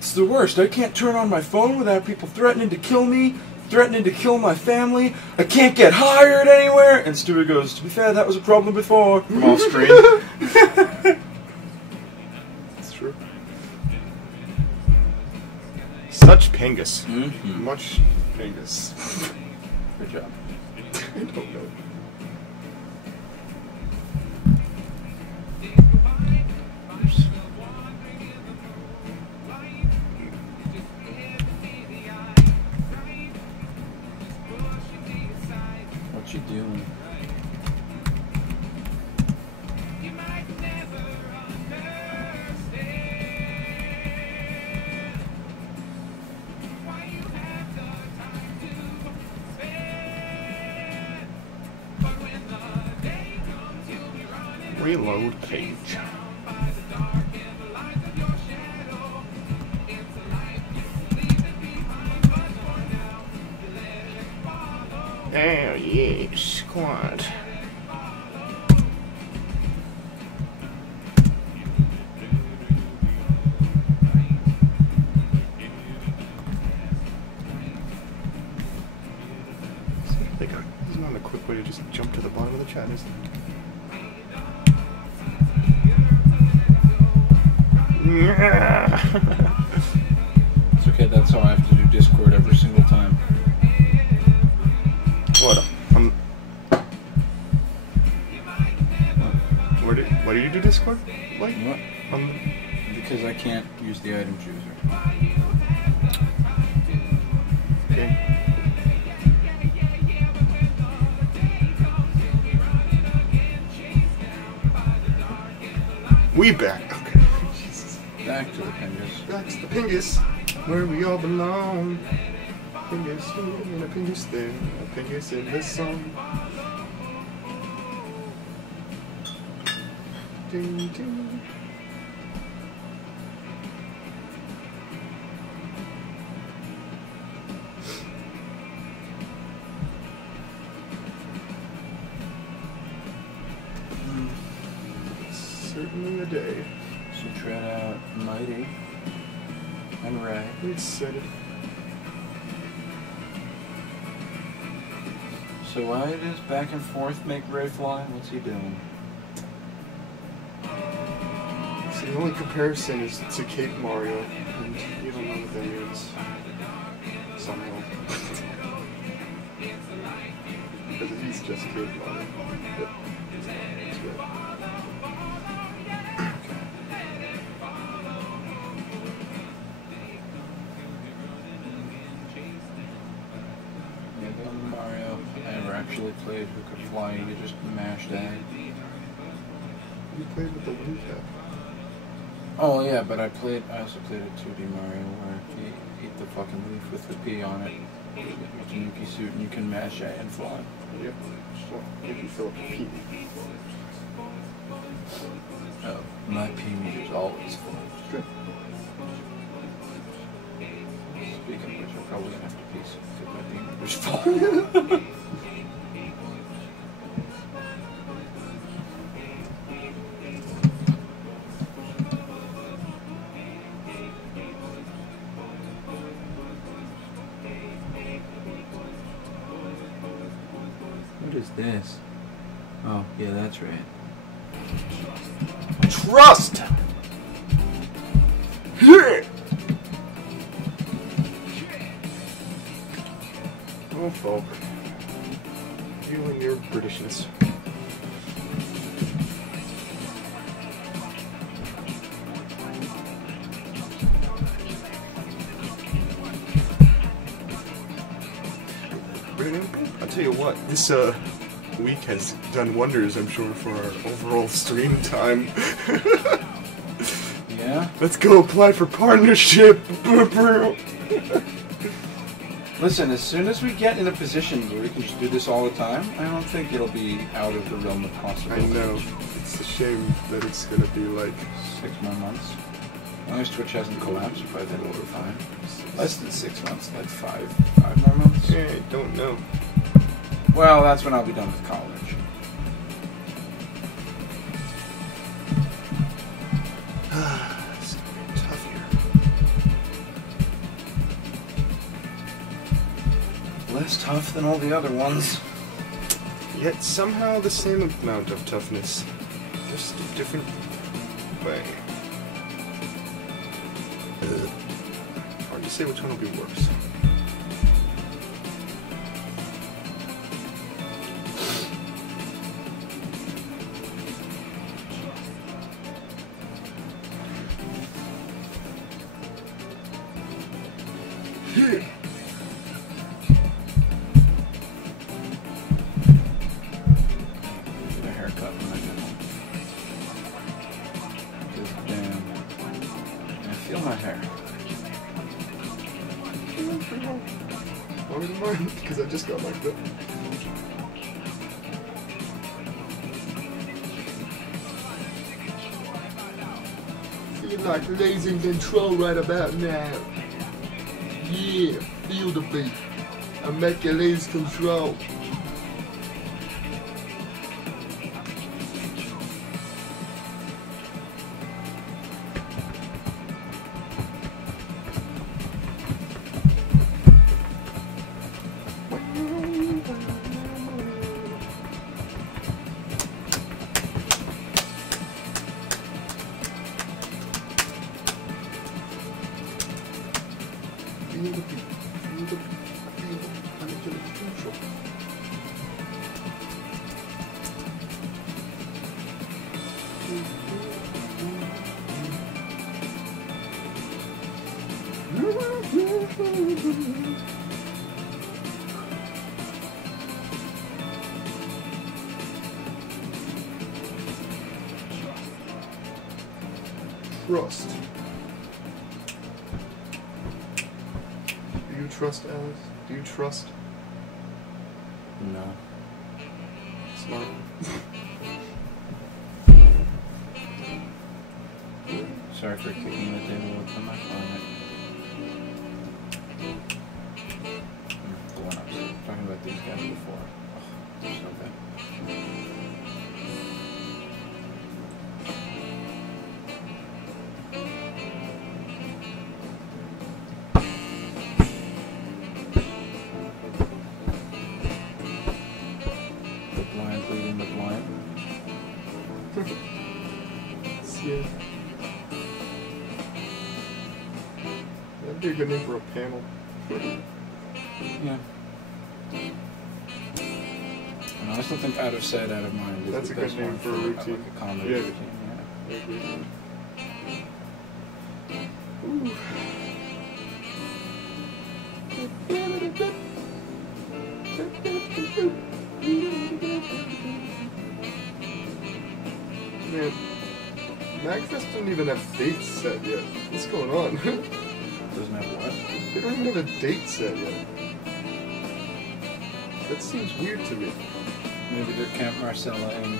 It's the worst. I can't turn on my phone without people threatening to kill me, threatening to kill my family. I can't get hired anywhere. And Stewie goes, to be fair, that was a problem before. From off screen. It's true. Such Pengus. Mm-hmm. Much Pengus. Good job. I don't know. What you doing? Reload page. Oh yeah, squad. There's not a quick way to just jump to the bottom of the chat, is there? It's okay, that's how I have to do Discord every single time. What? Why do you do Discord? Like, You know what? Because I can't use the item chooser. okay. We back. Okay. Jesus. Back to the Pengus. Back to the Pingus, where we all belong. Pingus here and a Pingus there, a Pingus in this song. Ding, ding. Certainly a day. So tread out Mighty and Ray. We said it. So why does back and forth make Ray fly? What's he doing? So the only comparison is to Cape Mario, and you don't know what that means. Somehow. Because he's just Cape Mario. But it's good. Yeah, the Mario I never actually played who could fly. You just mashed A. You played with the wind cap. Oh yeah, but I also played a 2D Mario where you eat the fucking leaf with the P on it. With a Nuki suit and you can mash A and fly. Yep. So, if you fill up the P. Oh, my P meter's always full. Good. Speaking of which, I'm probably gonna have to piece it because my P meter's full. What is this? Oh, yeah, that's right. Trust! Yeah! Oh, folk. You and your Britishness. I'll tell you what, this week has done wonders, I'm sure, for our overall stream time. Yeah? Let's go apply for partnership! Listen, as soon as we get in a position where we can just do this all the time, I don't think it'll be out of the realm of I possibility. know. It's a shame that it's gonna be like 6 more months. As long as Twitch hasn't collapsed, by then we'll be fine. Less than 6 months, like 5 more months. I don't know. Well, that's when I'll be done with college. It's tough here. as tough than all the other ones. Yet somehow the same amount of toughness. Just a different way. Hard to say which one will be worse. Get a haircut when I get home. 'Cause damn, I feel my hair. I wouldn't mind, because I just got like that. Feel like losing control right about now. Yeah, feel the beat. I make you lose control. Feel the beat. Feel the beat. Feel the beat. I make you lose control. Trust. Do you trust Alice? Do you trust? No. Smart. Sorry for kicking the table with the mic on it. The one I was talking about these guys before. Oh, they're so good. The blind leading the blind. Yeah. That'd be a good name for a panel. Yeah. And I still think out of sight, out of mind is That's the a good best name one for a like routine. a comedy Yeah. routine. Yeah. I agree. Man, MagFest didn't even have dates set yet. What's going on? Doesn't have what? They don't even have a date set yet. That seems weird to me. Maybe they're Camp Marcella and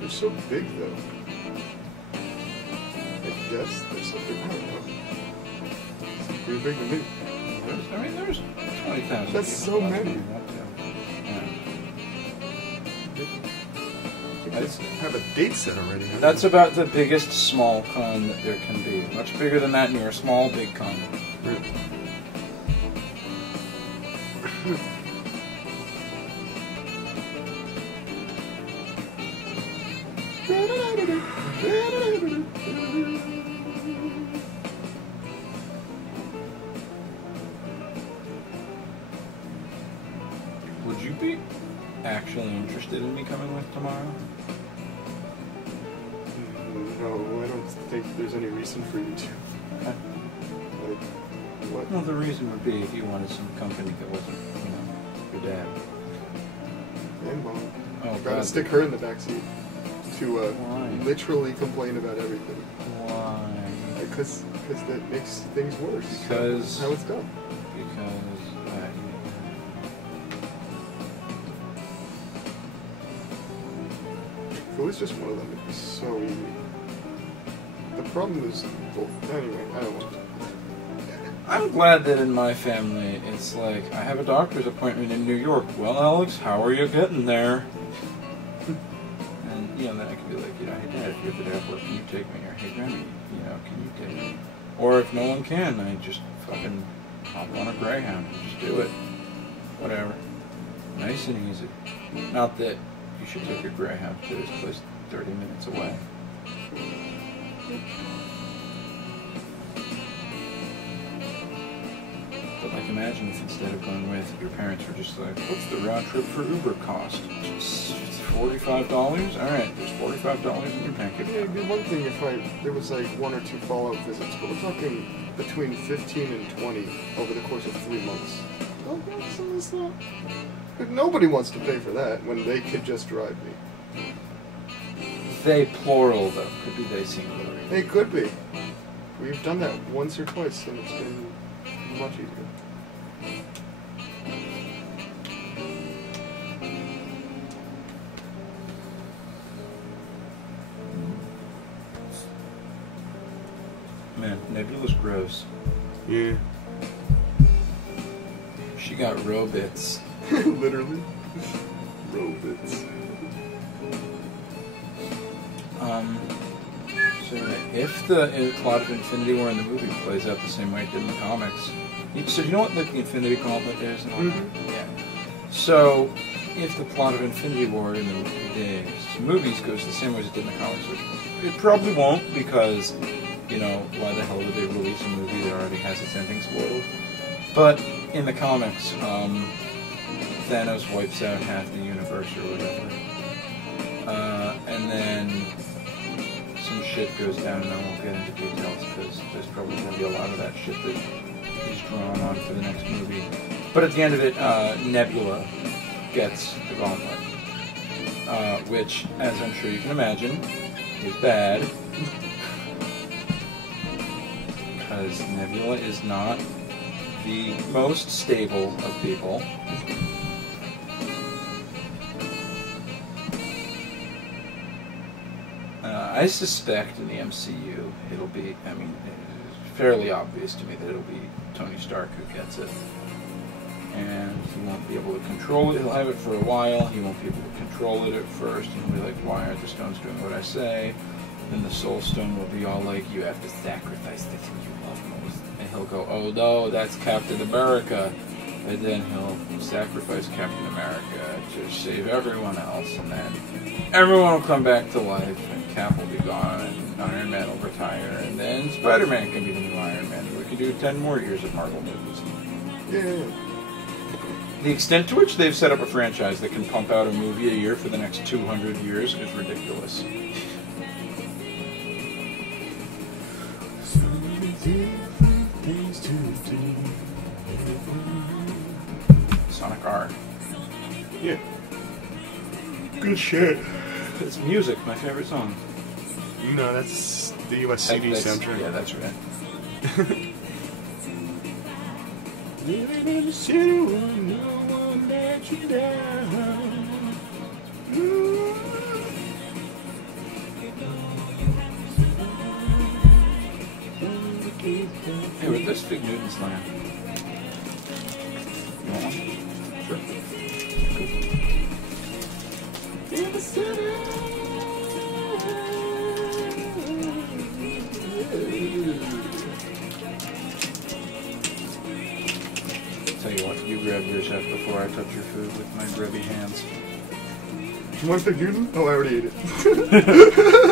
They're so big, though. I guess they're so big. I don't know. Seems pretty big to me. there's 20,000. That's so many. Yeah. Let's have a date set already. That's about the biggest small con that there can be. Much bigger than that, and you're a small, big con. Really. Would you be actually interested in me coming with tomorrow? No, I don't think there's any reason for you to. Okay. Like, what? Well, the reason would be if you wanted some company that wasn't, your dad. And Mom. Oh, Gotta God. stick her in the backseat to Why? literally complain about everything. Why? Because that makes things worse. Because- That's how it's done. Because If it was just one of them, it'd be so easy. The problem is both. Anyway, I don't want to. I'm glad that in my family, it's like, I have a doctor's appointment in New York. Well, Alex, how are you getting there? And, then I can be like, hey, Dad, if you're at the airport, can you take me? Or, hey, Granny, can you take me? Or if no one can, I just fucking hop on a Greyhound and just do it. whatever. Nice and easy. Not that you should take your Greyhound to this place 30 minutes away. But like, imagine if instead of going with, your parents were just like, what's the round trip for Uber cost? It's $45? Alright, there's $45 in your pancake. Yeah, it'd be one thing if there was like 1 or 2 follow-up visits, but we're talking between 15 and 20 over the course of 3 months. Oh, that's not. Nobody wants to pay for that when they could just drive me. They plural though. Could be they singular. It could be. We've done that once or twice and it's been much easier. Man, Nebula's gross. Yeah. She got robits. Literally. Robots. So if the plot of Infinity War in the movie plays out the same way it did in the comics, so you know what the Infinity Gauntlet is? And all that? Yeah. So if the plot of Infinity War in the movies goes the same way as it did in the comics, it probably won't, because, you know, why the hell would they release a movie that already has its ending spoiled? But in the comics, Thanos wipes out half the universe or whatever. And then some shit goes down, and I won't get into details because there's probably going to be a lot of that shit that is drawn on for the next movie. But at the end of it, Nebula gets the gauntlet, which, as I'm sure you can imagine, is bad. Because Nebula is not the most stable of people. I suspect in the MCU it'll be, I mean, it's fairly obvious to me that it'll be Tony Stark who gets it. And he won't be able to control it. He'll have it for a while. He won't be able to control it at first. And he'll be like, why aren't the stones doing what I say? Then the Soul Stone will be all like, you have to sacrifice the thing you love most. And he'll go, oh no, that's Captain America. And then he'll sacrifice Captain America to save everyone else. And then everyone will come back to life. And Cap will be gone. And Iron Man will retire. And then Spider-Man can be the new Iron Man. We can do 10 more years of Marvel movies. Yeah. The extent to which they've set up a franchise that can pump out a movie a year for the next 200 years is ridiculous. Sonic R. Yeah. Good shit. It's music, my favorite song. No, that's the US CD soundtrack. Yeah, that's right. Living in the city where no one let you down. Hey, with this Fig Newton's lamp. You want one? Sure. In the city. Tell you what, you grab yours up before I touch your food with my grubby hands. You want Fig Newton? Oh, I already ate it.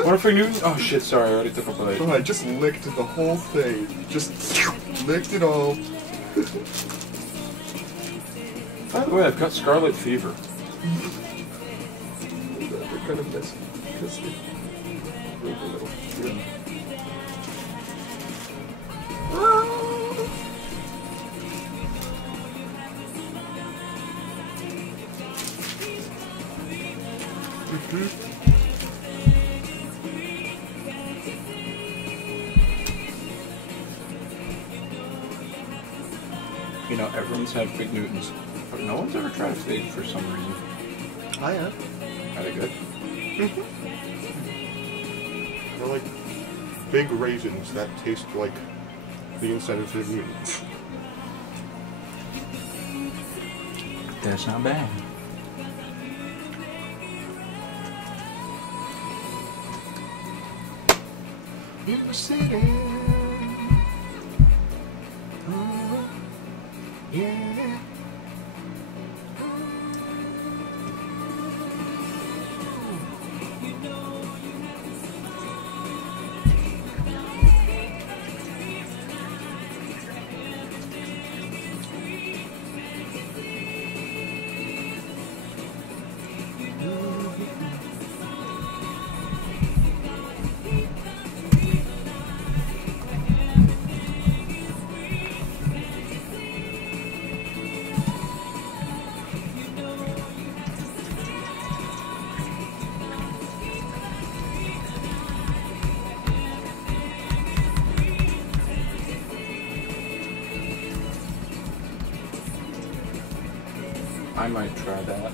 Want a Fig Newton? Oh shit, sorry, I already took a bite. Oh, I just licked the whole thing. Just licked it all. By the way, I've got scarlet fever. They're kind of messy because they're really little. Yeah. You know, everyone's had Fig Newtons, but no one's ever tried a fig for some reason. I have. Are they good? They're like big raisins that taste like the inside of Fig Newton. That's not bad. In the city. Oh, yeah. I might try that.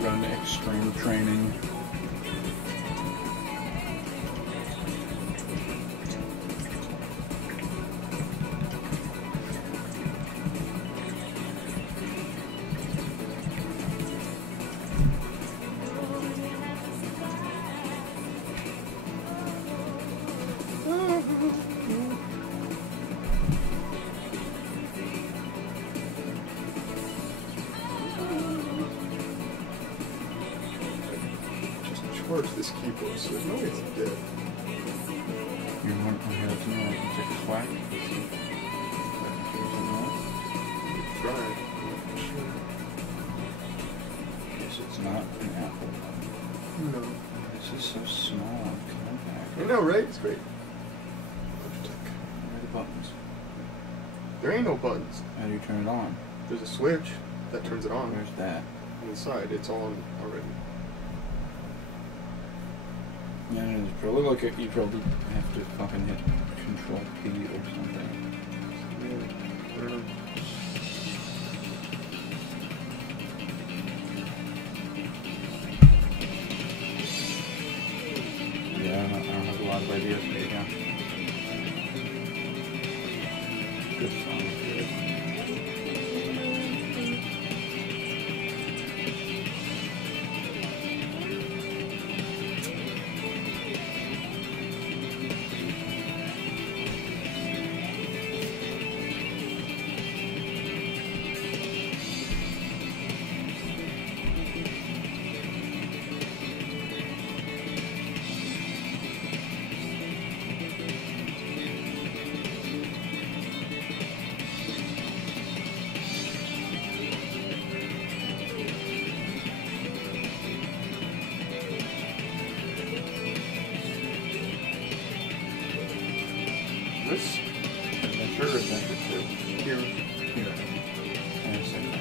Run extreme training. Charge this keyboard so there's no way it's dead. You want to have to know it's a quack. Try. Guess it's not an Apple. No. This is so small and compact. I know, right? It's great. Where are the buttons? There ain't no buttons. How do you turn it on? There's a switch that turns it on. Where's that? On the side. It's on already. Yeah, it's probably like you probably have to fucking hit Control P or something. Yeah. I don't know. Yeah, I don't have a lot of ideas, but yeah. Good song. Good. This adventure or adventure 2? Here. Here. And a second.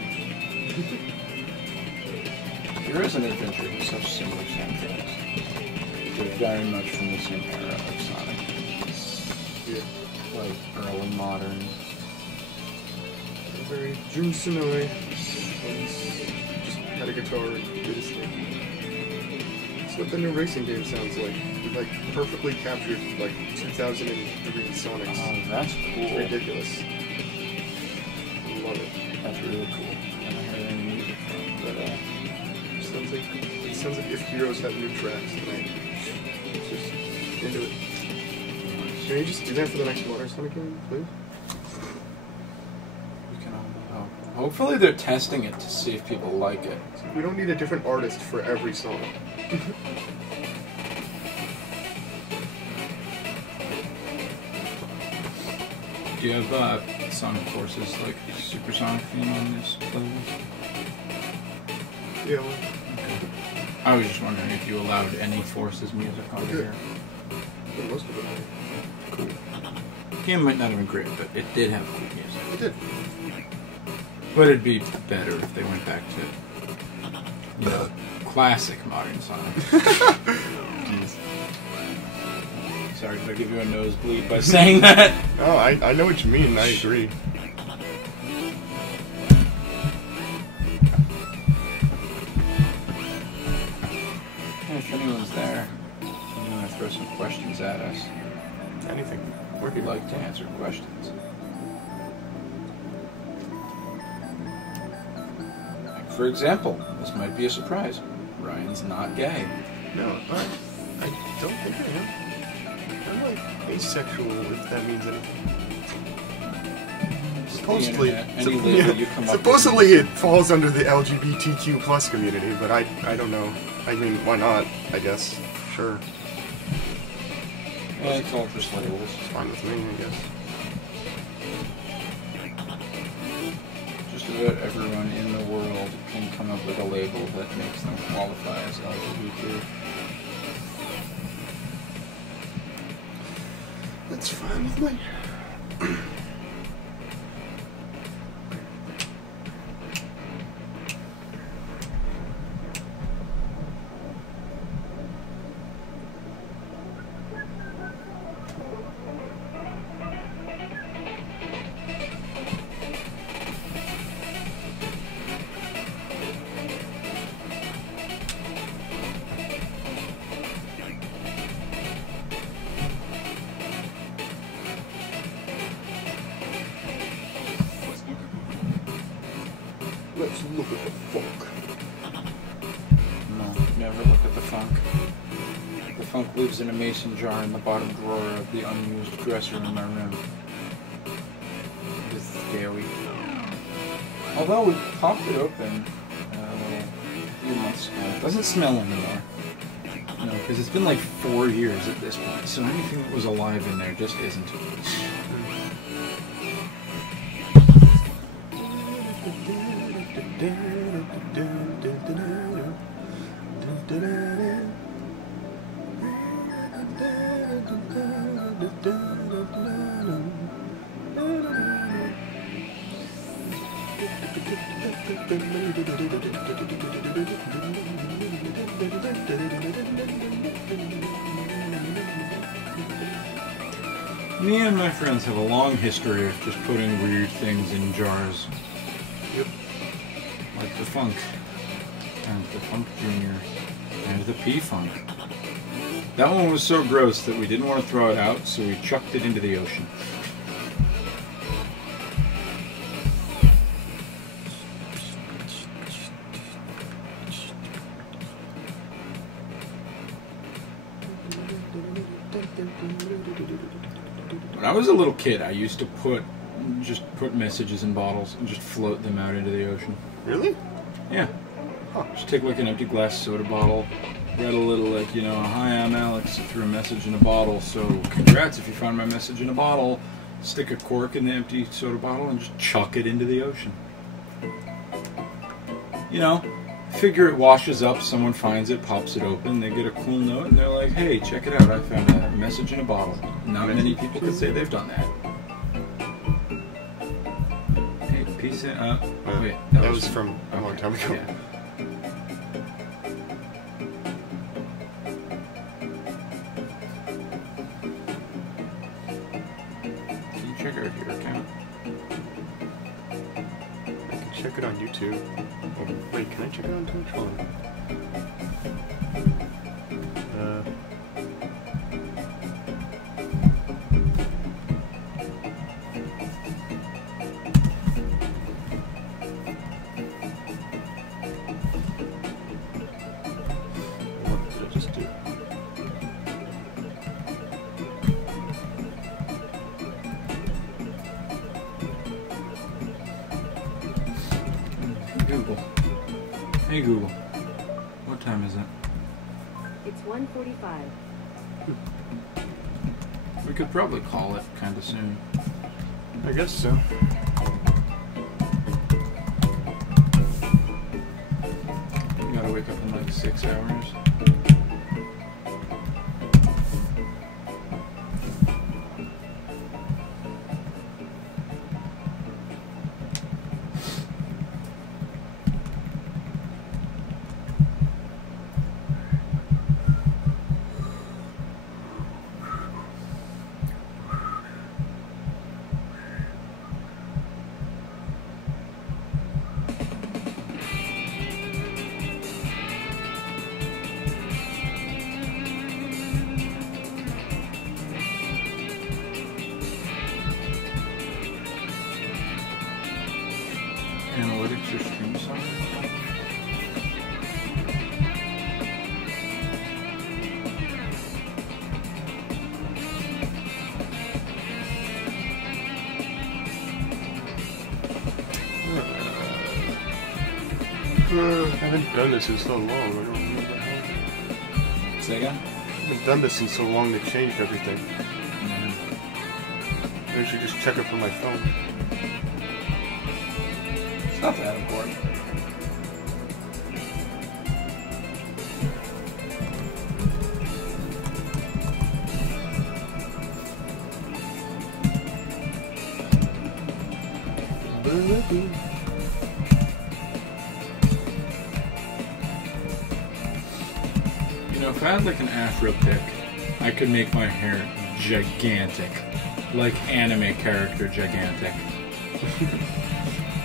Here is an adventure with such similar soundtracks. They're very much from the same era of Sonic. Yeah. Like early modern. Very Jun Senoi. Just had a guitar and did his thing. That's what the new racing game sounds like. It like perfectly captured like 2003 Sonics. Oh, that's cool. It's ridiculous. Love it. That's really cool. I haven't heard any music from it, but It sounds like if Heroes had new tracks tonight. Just into it. Can you just do that for the next Modern Sonic game, please? we can all hope. Hopefully they're testing it to see if people like it. We don't need a different artist for every song. Do you have Sonic Forces like Supersonic theme on this playlist? Yeah, well, I was just wondering if you allowed any Forces music on Okay. here. for most of it. Cool. The game might not have been great, but it did have cool music. It did. But it'd be better if they went back to, you know, classic modern Sonic. Jeez. Sorry, did I give you a nosebleed by saying that? Oh, I know what you mean. I agree. If anyone's there, you want to throw some questions at us, Anything. We're we'd here. like to answer questions. Like, for example, this might be a surprise. Ryan's not gay. No, I don't think I am. I'm like asexual, if that means anything. Supposedly, internet, any label you come up with. supposedly it falls under the LGBTQ plus community, but I don't know. I mean, why not? I guess. Sure, Yeah, it's all just labels. it's fine with me. I guess. Just about everyone in the world can come up with a label that makes them qualify as LGBT. That's fine with me. Let's look at the funk. No, never look at the funk. The funk lives in a mason jar in the bottom drawer of the unused dresser in my room. It is scary. Although we popped it open a few months ago, it doesn't smell anymore. No, because it's been like 4 years at this point, so anything that was alive in there just isn't. Me and my friends have a long history of just putting weird things in jars. Yep. Like the Funk, and the Funk Jr., and the P-Funk. That one was so gross that we didn't want to throw it out, so we chucked it into the ocean. When I was a little kid, I used to put messages in bottles and just float them out into the ocean. Really? Yeah. Huh. Just take like an empty glass soda bottle, read a little like, you know, hi, I'm Alex, threw a message in a bottle, so congrats if you found my message in a bottle. Stick a cork in the empty soda bottle and just chuck it into the ocean. You know, figure it washes up, someone finds it, pops it open, they get a cool note, and they're like, hey, check it out, I found a message in a bottle. Not many people could say they've done that. Hey, peace in, wait. That was from a long time ago. Yeah. Can you check out your account? I can check it on YouTube. Oh, wait, can I check it on Twitch? Hold on. What did I just do? Google. Hey Google. What time is it? It's 1:45. We could probably call it kind of soon. I guess so. We gotta wake up in like 6 hours. Analytics or stream summary? I haven't done this in so long. I don't remember how. Say again? I haven't done this in so long they changed everything. I should just check it from my phone. It's not that important. You know, if I had like an afro pick, I could make my hair gigantic. Like anime character gigantic.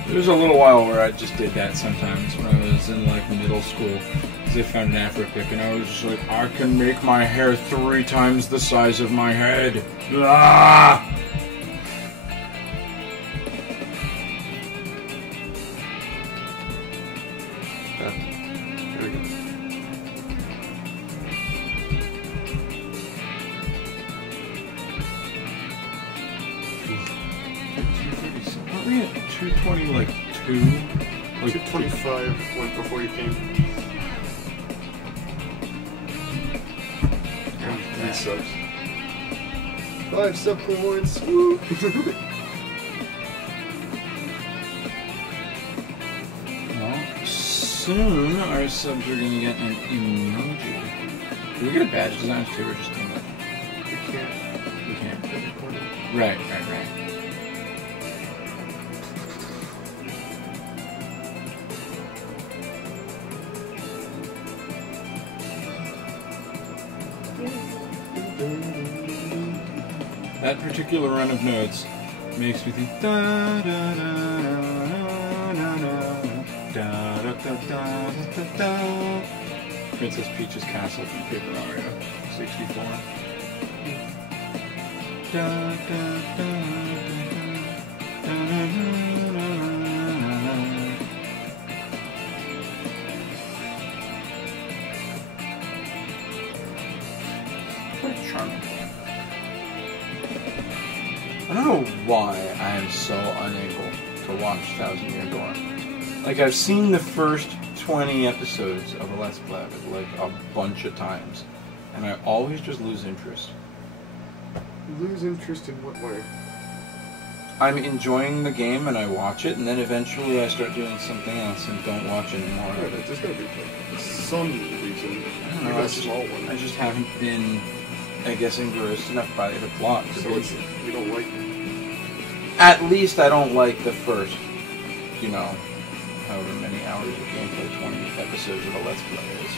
There was a little while where I just did that sometimes when I was in like middle school. Because I found an afro pick and I was just like, I can make my hair 3 times the size of my head. Ah! There we go. Aren't we at 220, like 2? Like 225 went before you came. Yeah. 3 subs. 5 sub points. Woo! Well, soon our subs are gonna get an emoji. Do we get a badge design too, or just emoji? We can't. We can't. Get recorded. Right. That particular run of notes makes me think da da da da da da da da da. Princess Peach's Castle from Paper Mario 64. Da da da da da What a charming. I don't know why I am so unable to watch Thousand Year Door. Like, I've seen the first 20 episodes of a Let's Play of it, like, a bunch of times. And I always just lose interest. Lose interest in what way? I'm enjoying the game and I watch it, and then eventually I start doing something else and don't watch anymore Yeah, of it. there's gotta be some reason. I don't know, Maybe I a small one. I just haven't been, I guess, engrossed enough by the plot. to So be- it's, you don't like At least I don't like the first, you know, however many hours of gameplay 20 episodes of a Let's Play is.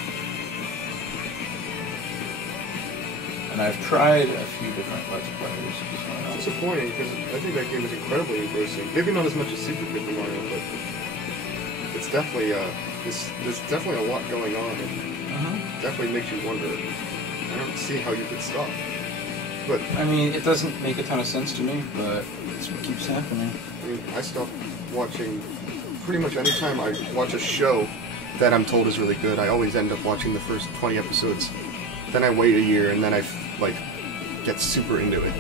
And I've tried a few different Let's Players as well. disappointing because I think that game is incredibly engrossing. Maybe not as much as Super Paper Mario, but it's definitely there's definitely a lot going on, and definitely makes you wonder. I don't see how you could stop. But I mean, it doesn't make a ton of sense to me, but it's what keeps happening. I mean, I stopped watching pretty much any time I watch a show that I'm told is really good. I always end up watching the first 20 episodes. Then I wait a year, and then I like get super into it.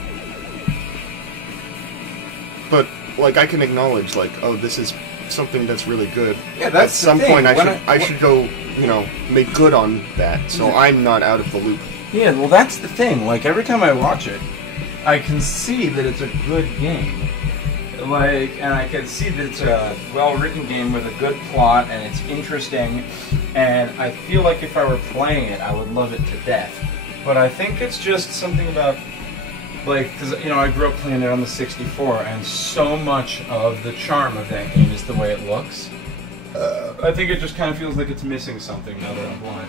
But like, I can acknowledge like, oh, this is something that's really good. Yeah, that's At some the thing. point, When I should go, you know, make good on that, so I'm not out of the loop. Yeah, well, that's the thing. Like, every time I watch it, I can see that it's a good game. Like, and I can see that it's a well-written game with a good plot, and it's interesting, and I feel like if I were playing it, I would love it to death. But I think it's just something about, like, because, you know, I grew up playing it on the 64, and so much of the charm of that game is the way it looks. I think it just kind of feels like it's missing something now that I'm blind.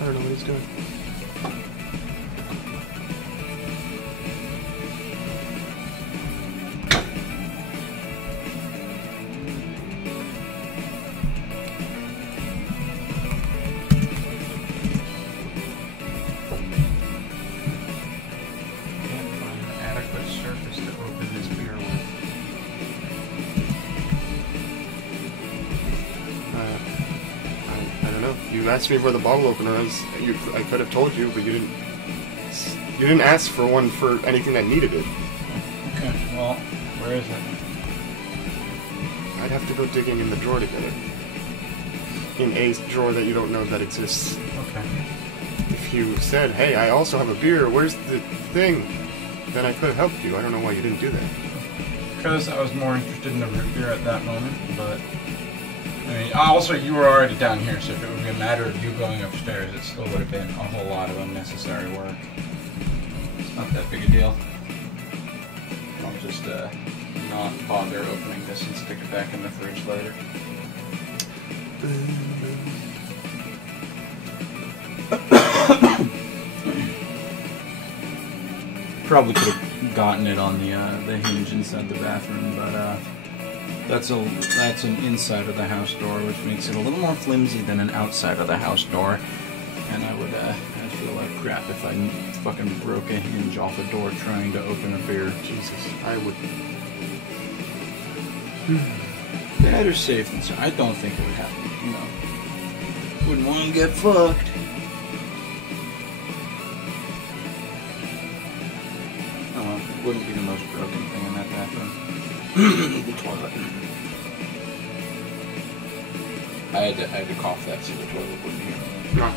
I don't know what he's doing. Can't find an adequate surface to open this beer with. I don't know. You asked me where the bottle opener is. I could have told you, but you didn't. You didn't ask for one for anything that needed it. Okay, well, where is it? I'd have to go digging in the drawer to get it. In a drawer that you don't know that exists. Okay. If you said, "Hey, I also have a beer. Where's the thing?" then I could have helped you. I don't know why you didn't do that. Because I was more interested in the root beer at that moment, but... I mean, also, you were already down here, so if it would be a matter of you going upstairs, it still would have been a whole lot of unnecessary work. It's not that big a deal. I'll just, not bother opening this and stick it back in the fridge later. Probably could have gotten it on the hinge inside the bathroom, but that's an inside of the house door, which makes it a little more flimsy than an outside of the house door. And I'd feel like crap if I fucking broke a hinge off a door trying to open a beer. Jesus, I would. Better safe than sorry. I don't think it would happen. You know, wouldn't want to get fucked. Wouldn't be the most broken thing in that bathroom. The toilet. I had to cough that so the toilet wouldn't hear me. No.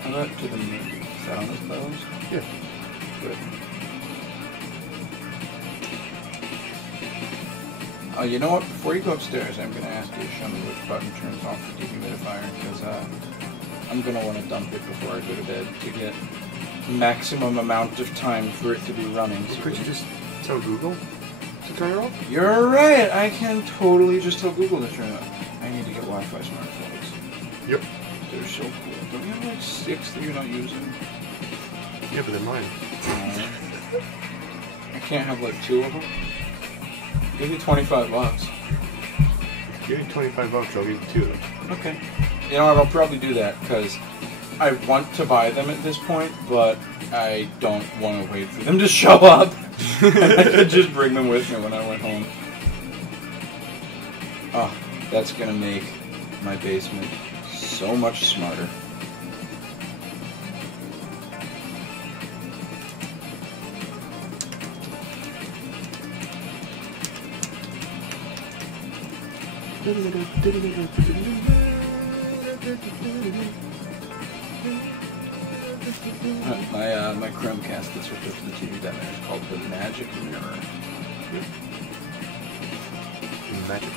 How about to the moon? Is that on this closed? Yeah. Good. Oh, you know what? Before you go upstairs, I'm going to ask you to show me which button turns off the dehumidifier, because I'm going to want to dump it before I go to bed to get maximum amount of time for it to be running. So Could you just tell Google to turn it off? You're right. I can totally just tell Google to turn it off. I need to get Wi-Fi smartphones. Yep. They're so cool. Don't you have like 6 that you're not using? Yeah, but they're mine. I can't have like 2 of them. Give me $25. Give me $25, I'll give you 2 of them. Okay. You know what? I'll probably do that because I want to buy them at this point, but I don't want to wait for them to show up. I could just bring them with me when I went home. Oh, that's gonna make my basement so much smarter. My Chromecast that's hooked up to the TV down there is called the Magic Mirror. Magic.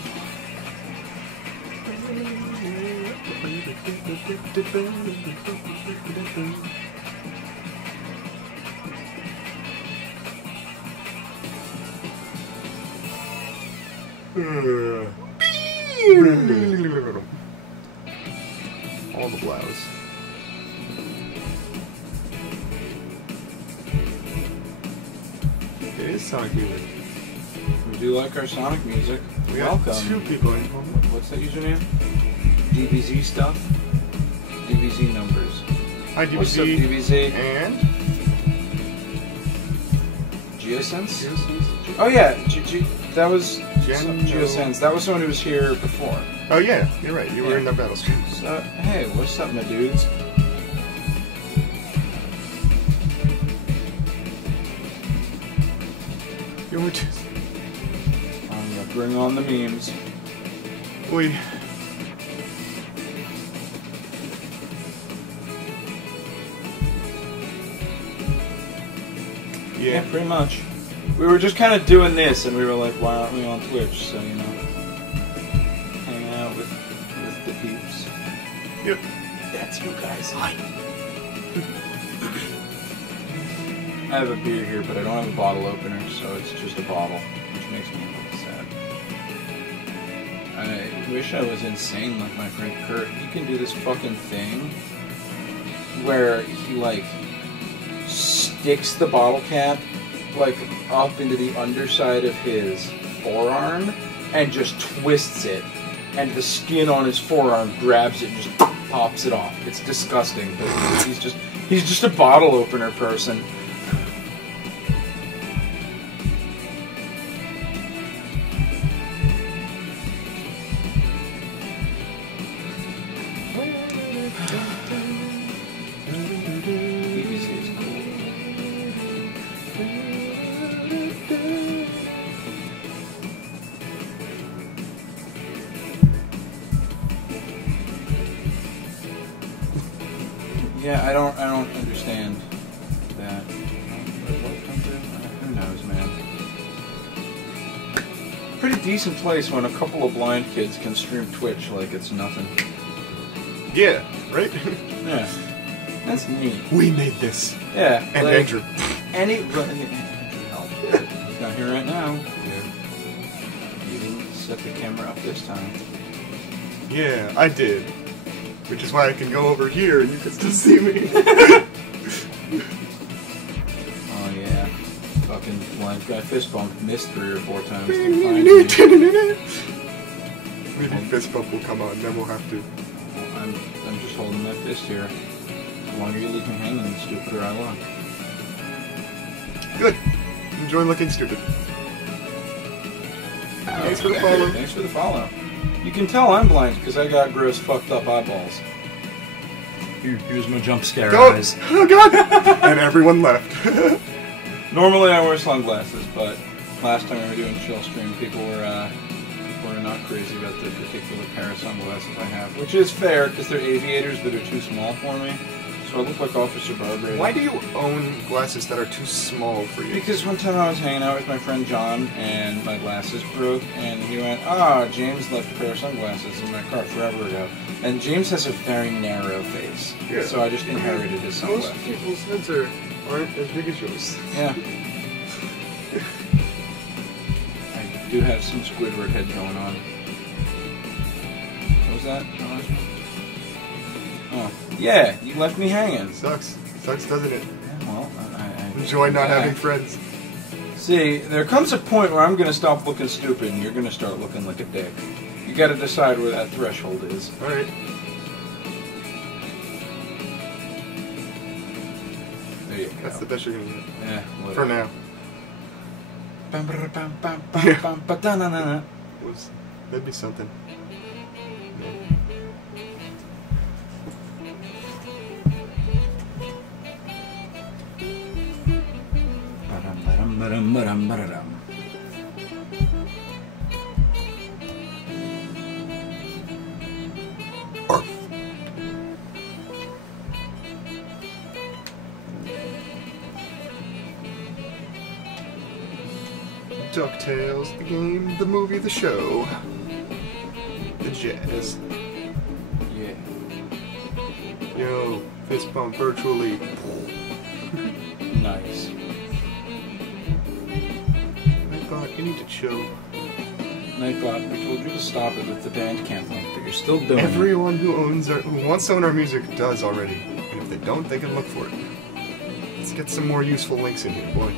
All the blouse. It is Sonic music. We do like our Sonic music. We got Welcome. 2 people in home. What's that username? DBZ stuff? DBZ numbers. Hi, What's up, DBZ. DBZ? And? Geosense? Geosense? Oh yeah, that was Gen- Geosense. That was someone who was here before. Oh yeah, you're right. You were Yeah. in the battle stream. So, hey, what's up, my dudes? You were just... I'm gonna bring on the memes. We... Yeah, pretty much. We were just kind of doing this, and we were like, why aren't we on Twitch? So, you know, hanging out with the peeps. Yep. That's you guys. Hi. I have a beer here, but I don't have a bottle opener, so it's just a bottle, which makes me a little sad. I wish I was insane like my friend Kurt. He can do this fucking thing where he, like, sticks the bottle cap, like, up into the underside of his forearm and just twists it, and the skin on his forearm grabs it and just pops it off. It's disgusting, but he's just a bottle opener person. BBC is cool. Yeah, I don't understand that. Who knows, decent place when a couple of blind kids can stream Twitch like it's nothing. Yeah, right? Yeah. That's neat. We made this. Yeah. And like, Andrew. He's not here right now. You didn't set the camera up this time. Yeah, I did. Which is why I can go over here and you can still see me. Oh yeah. Fucking blind guy fist bump missed 3 or 4 times. Then finally- Maybe fist bump will come on, then we'll have to. I'm just holding my fist here. The longer you leave me hanging, the stupider I look. Good. Enjoy looking stupid. Thanks for the follow. Thanks for the follow. You can tell I'm blind because I got gross fucked up eyeballs. Here's my jump scare Go! eyes. Oh god! And everyone left. Normally I wear sunglasses, but last time we were doing chill stream, people were not crazy about the particular pair of sunglasses I have, which is fair because they're aviators, but they're too small for me. So I look like Officer Barbara. Why do you own glasses that are too small for you? Because one time I was hanging out with my friend John, and my glasses broke, and he went, James left a pair of sunglasses in my car forever ago. And James has a very narrow face, Yeah. so I just inherited his sunglasses. Most people's heads aren't as big as yours. Yeah. I do have some Squidward head going on. What was that? Oh. Yeah, you left me hanging. Sucks. Sucks, doesn't it? Yeah, well, I Enjoy not yeah. having friends. See, there comes a point where I'm going to stop looking stupid and you're going to start looking like a dick. You got to decide where that threshold is. Alright. There you go. That's the best you're gonna get. Yeah, For now. now. That'd be something. DuckTales, the game, the movie, the show. The jazz. Yeah. Yo, fist bump virtually. Nice. Nightbot, you need to chill. Nightbot, we told you to stop it with the Bandcamp link, but you're still doing it. Everyone who wants to own our music does already. And if they don't, they can look for it. Let's get some more useful links in here, boy.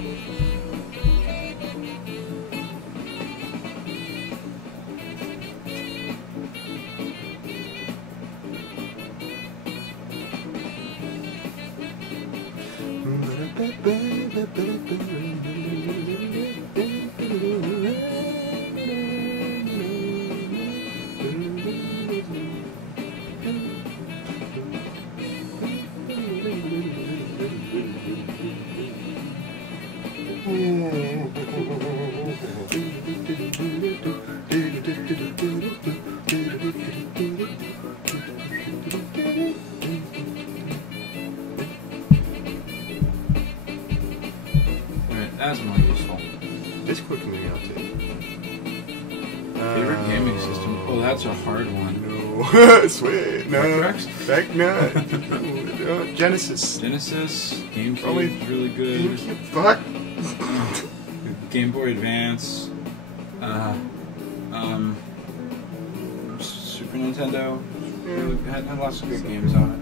Alright, that's more useful. Discord community outtake. Favorite gaming system? Oh, that's a hard one. No. Sweet. No. Vectrex? Back no. Genesis. Genesis, GameCube, Probably really good. Fuck. Game Boy Advance, Super Nintendo, really had lots of good games on it.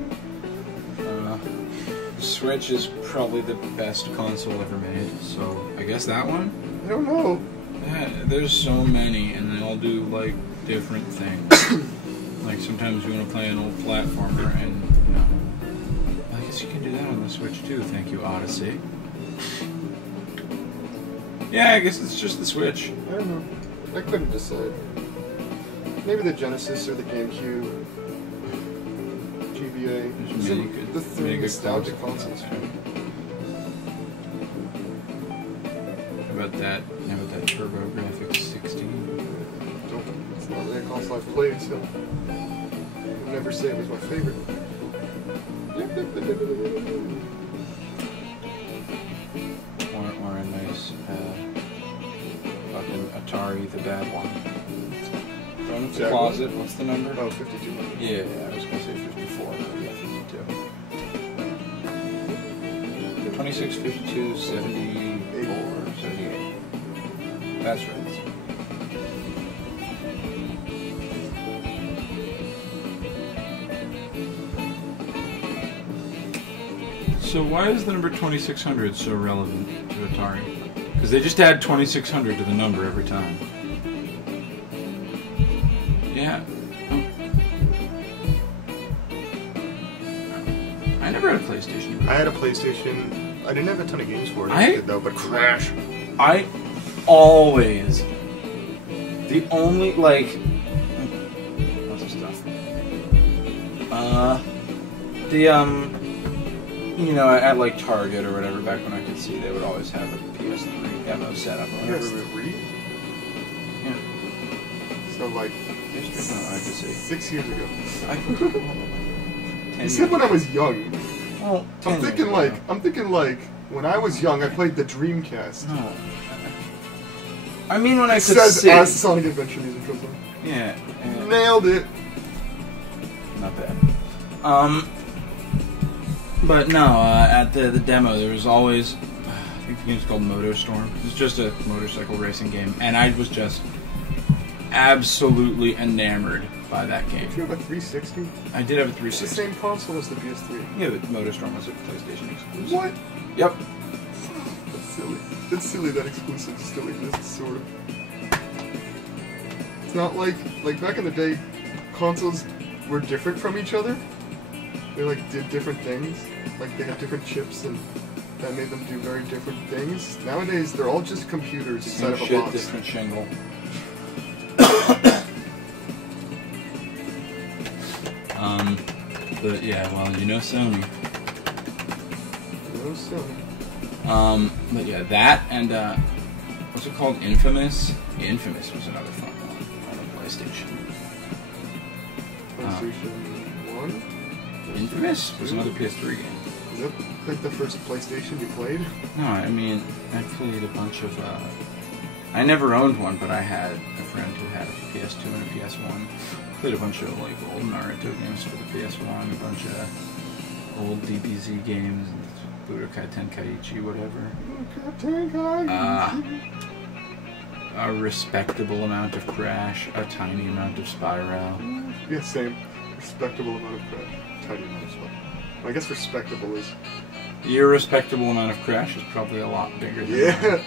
Switch is probably the best console ever made, so I guess that one? I don't know. Yeah, there's so many, and they all do, like, different things. Like, sometimes you want to play an old platformer, and, you know, I guess you can do that on the Switch, too. Thank you, Odyssey. Yeah, I guess it's just the Switch. I don't know. I couldn't decide. Maybe the Genesis or the GameCube. GBA. There's These are many good- the three many good nostalgic consoles. consoles. How about that? How about that TurboGrafx 16? It's not really a console I've played, so I would never say it was my favorite. Or a nice fucking Atari the bad one. Throw in the Jaguar? closet. What's the number? Oh, 5200. Yeah, I was gonna say 54, but yeah, 52. 26, 52, 74, 78. That's right. So why is the number 2600 so relevant to Atari? Because they just add 2600 to the number every time. Yeah. I never had a PlayStation. I had a PlayStation. I didn't have a ton of games for it. I- Did though, but Crash. I always the only like what's the stuff? You know, at like Target or whatever back when I could see, they would always have a PS3 demo set up. PS3. Yeah. So like I could see. 6 years ago. I You said when I was young. Well, I'm thinking like when I was young, I played the Dreamcast. No. I mean when I It could says see. as Sonic Adventure music goes on. Yeah. Nailed it. Not bad. But no, at the demo there was always, I think the game's called MotoStorm. It's just a motorcycle racing game, and I was just absolutely enamored by that game. Do you have a 360? I did have a It's the 360. same console as the PS3. Yeah, but MotoStorm was a PlayStation exclusive. What? Yep. That's silly. It's silly that exclusives still exist, sort of. It's not like back in the day, consoles were different from each other. They like did different things. Like they had different chips and that made them do very different things. Nowadays, they're all just computers inside Same of a shit, box. different shingle. But yeah, well, you know Sony. No Sony. But yeah, that and what's it called? Infamous. Infamous was another fun one on the PlayStation. PlayStation 1? Infamous was another PS3 game. Is that like the first PlayStation you played? No, I mean I played a bunch of. I never owned one, but I had a friend who had a PS2 and a PS1. Played a bunch of like old Naruto games for the PS1, a bunch of old DBZ games, Budokai Tenkaichi, whatever. A respectable amount of Crash, a tiny amount of Spyro. Yeah, same. Respectable amount of Crash. Tiny amount of Spyro. I guess respectable is... The irrespectable amount of Crash is probably a lot bigger than Yeah. mine.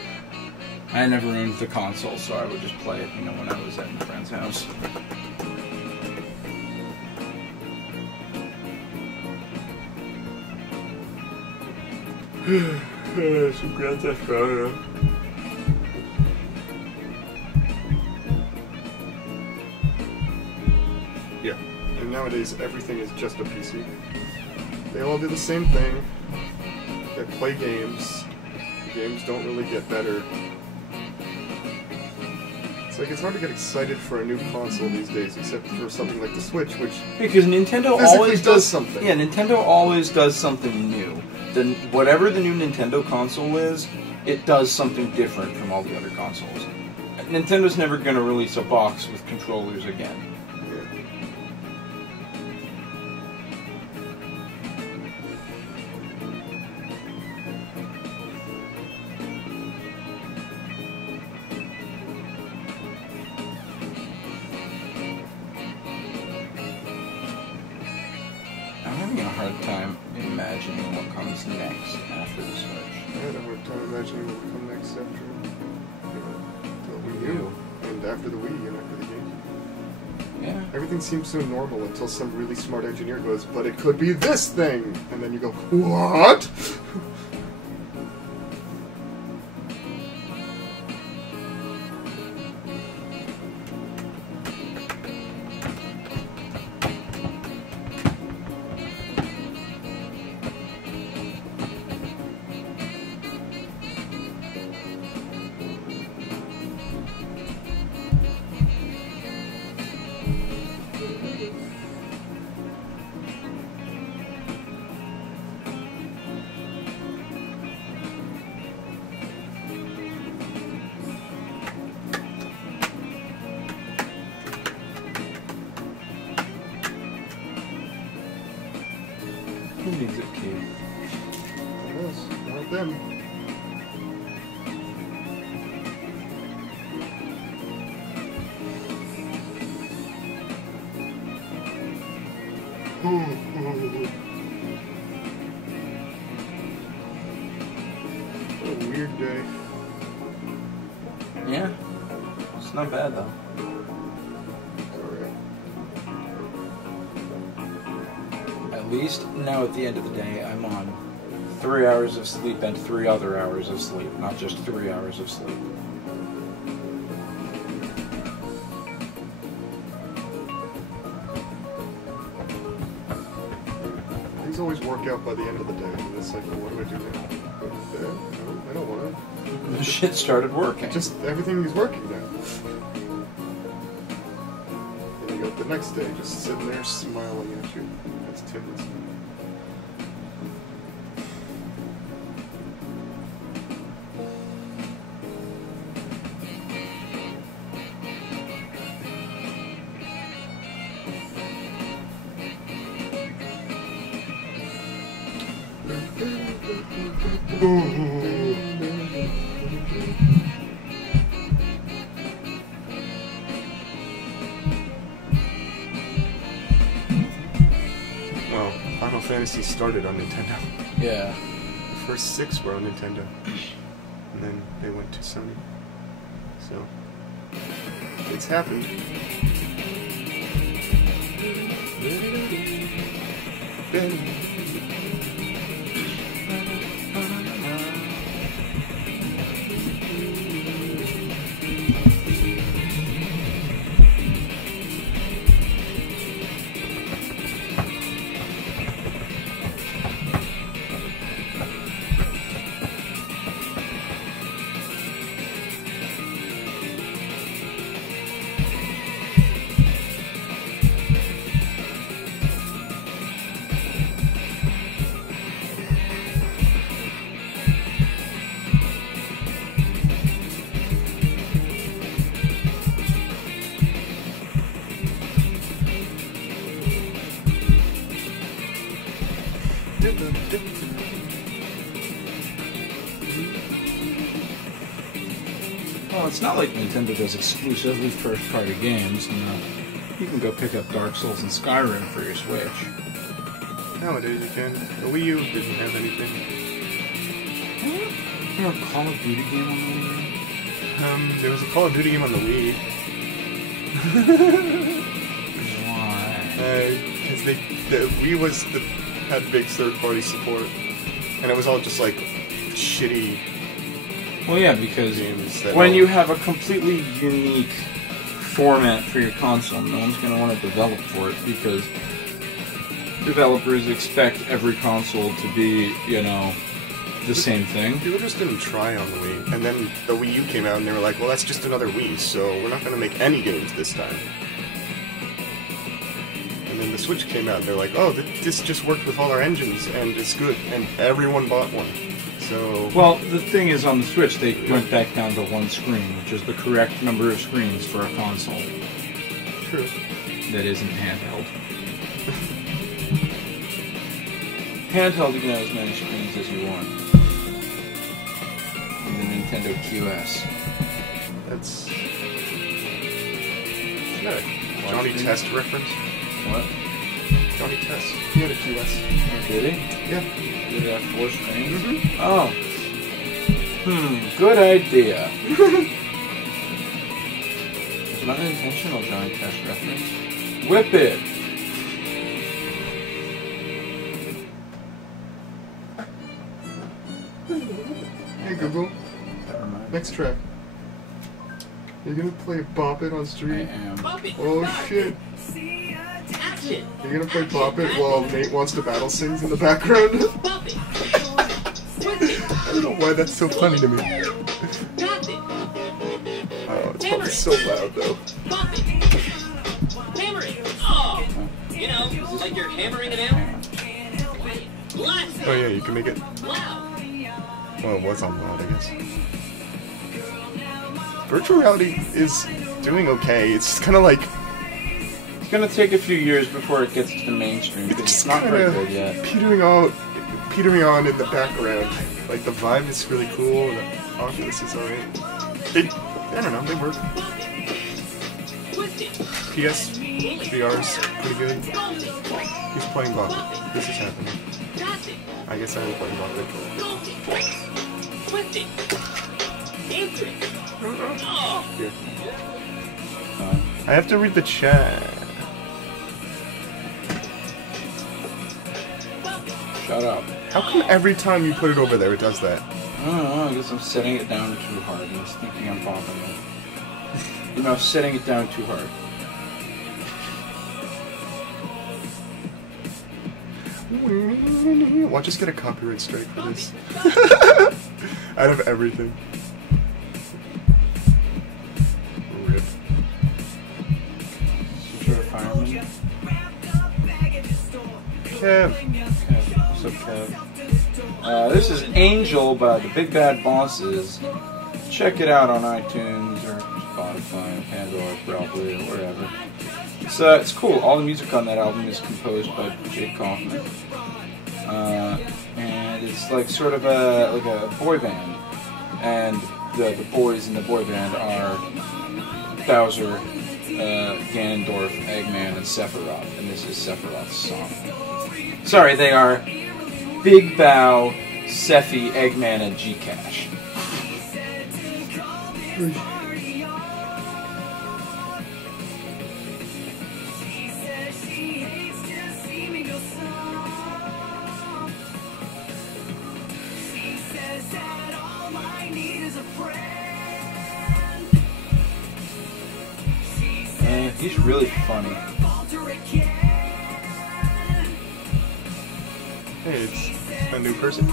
I never owned the console, so I would just play it, you know, when I was at my friend's house. Some Grand Theft Auto. Yeah, and nowadays everything is just a PC. They all do the same thing. They play games. Games don't really get better. It's like it's hard to get excited for a new console these days, except for something like the Switch, which Because Nintendo physically always does something. Yeah, Nintendo always does something new. Then whatever the new Nintendo console is, it does something different from all the other consoles. Nintendo's never going to release a box with controllers again. I'm having a hard time imagining what comes next after the Switch. I had a hard time imagining what would come next after the Wii U and after the Wii and after the game. Yeah. Everything seems so normal until some really smart engineer goes, but it could be this thing! And then you go, what? them. What a weird day. Yeah. It's not bad though. At least now at the end of the day, I'm on 3 hours of sleep and 3 other hours of sleep, not just 3 hours of sleep. Things always work out by the end of the day. And it's like, well, what do I do now? Go to bed? No, I don't want to. The shit started working. Just everything is working now. And you got the next day just sitting there smiling at you. That's Tim's. Well, Final Fantasy started on Nintendo. Yeah. The first 6 were on Nintendo. And then they went to Sony. So, it's happened. Well, it's not like Nintendo does exclusively first-party games, and you can go pick up Dark Souls and Skyrim for your Switch. Nowadays you can. The Wii U didn't have anything. Is there a Call of Duty game on the Wii U? There was a Call of Duty game on the Wii. Why? Because the Wii had big third-party support, and it was all just like shitty Well, yeah, because games. That when all- you have a completely unique format for your console, no one's going to want to develop for it because developers expect every console to be, the same thing. People just didn't try on the Wii, and then the Wii U came out, and they were like, "Well, that's just another Wii, so we're not going to make any games this time." And then the Switch came out, and they're like, "Oh, this just worked with all our engines, and it's good," and everyone bought one. So, Well, the thing is, on the Switch, they went back down to one screen, which is the correct number of screens for a console true. that isn't handheld. Handheld, you can have as many screens as you want. In the Nintendo QS. That's is that a Johnny Test reference. What? Johnny Test. He had a QS. Did he? Yeah. Did it have 4 screens? Oh. Good idea. It's not an intentional Johnny Test reference. Whip it! Hey Google, Never mind. next track. You're gonna play Bop It on I stream? am. Oh shit. You're gonna play Bop It while Nate Wants to Battle sings in the background? I don't know why that's so funny to me. Oh, it's probably so loud though. Hammer it! Oh! You know, like you're hammering it out? Blast it! Oh yeah, you can make it. Loud! Well, it was on loud, I guess. Virtual reality is doing okay. It's just kind of like It's gonna take a few years before it gets to the mainstream, because it's not very good yet. petering on in the background. Like the vibe is really cool. The Oculus is alright. I don't know, they work. PS VR's pretty good. He's playing Bobby. This is happening. I guess I will play Bobby. Here. I have to read the chat. Shut up. How come every time you put it over there it does that? I don't know, I guess I'm setting it down too hard and it's thinking I'm popping it. You know, setting it down too hard. Watch us get a copyright strike for this. Out of everything. Rip. Some sort of fireman. Kev. What's up, Kev? This is Angel by the Big Bad Bosses. Check it out on iTunes or Spotify, Pandora, probably, or wherever. It's cool. All the music on that album is composed by Jake Kaufman. And it's like sort of a boy band. And the boys in the boy band are Bowser, Ganondorf, Eggman, and Sephiroth. And this is Sephiroth's song. Sorry, they are Big Bow, Sephi, Eggman, and Gcash. He's really funny. Hey, it's a new person.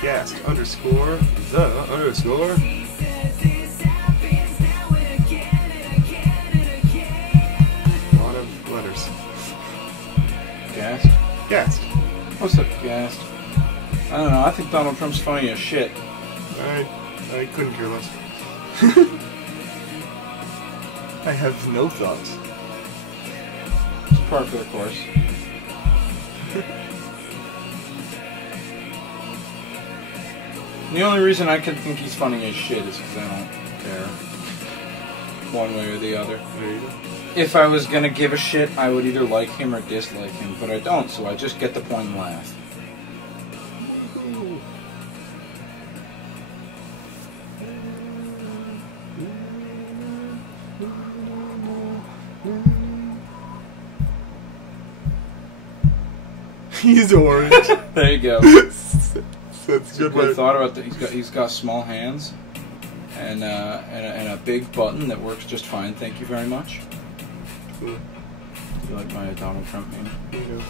Gassed underscore the underscore. A lot of letters. Gassed? Gassed. What's up, Gassed? I don't know, I think Donald Trump's funny as shit. I couldn't care less. I have no thoughts. It's par for the course. The only reason I can think he's funny as shit is because I don't care one way or the other. There you go. If I was gonna give a shit, I would either like him or dislike him, but I don't, so I just get the point and laugh. He's orange. There you go. That's good. Good thought about that. He's got small hands and a big button that works just fine. Thank you very much. Cool. You like my Donald Trump meme? There you go.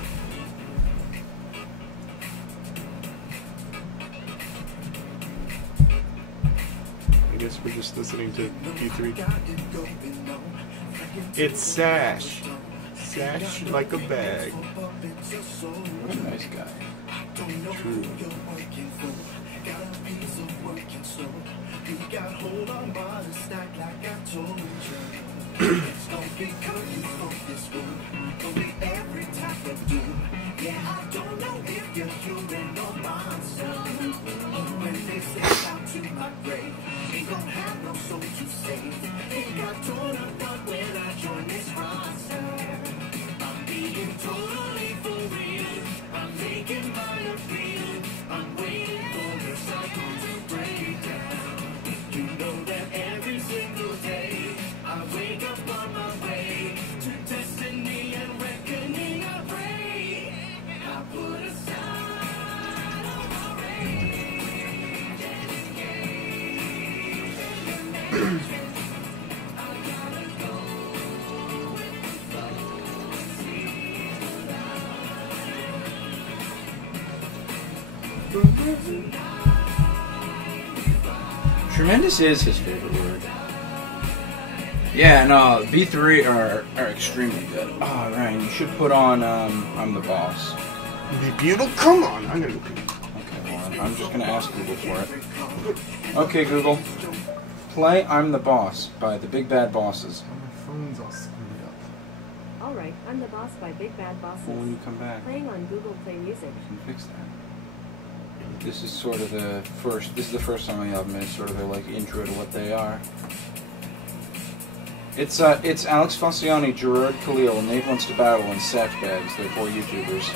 I guess we're just listening to P3. It's Sash. Sash like a bag. What a nice guy. True. Tremendous is his favorite word. Yeah, no, B3 are extremely good. Oh, Ryan, you should put on I'm the Boss. Be beautiful? Come on, I'm gonna go pee. Okay, hold on. I'm just gonna ask Google for it. Okay, Google. Play I'm the Boss by the Big Bad Bosses. My phone's all screwed up. Alright, I'm the Boss by Big Bad Bosses. Well, when you come back, Playing on Google Play Music. you can fix that. This is sort of the first. This is the first song on the album. It's sort of their like intro to what they are. It's Alex Falciani, Gerard Khalil, Nate Wants to Battle, and Sax Bags. They're 4 YouTubers.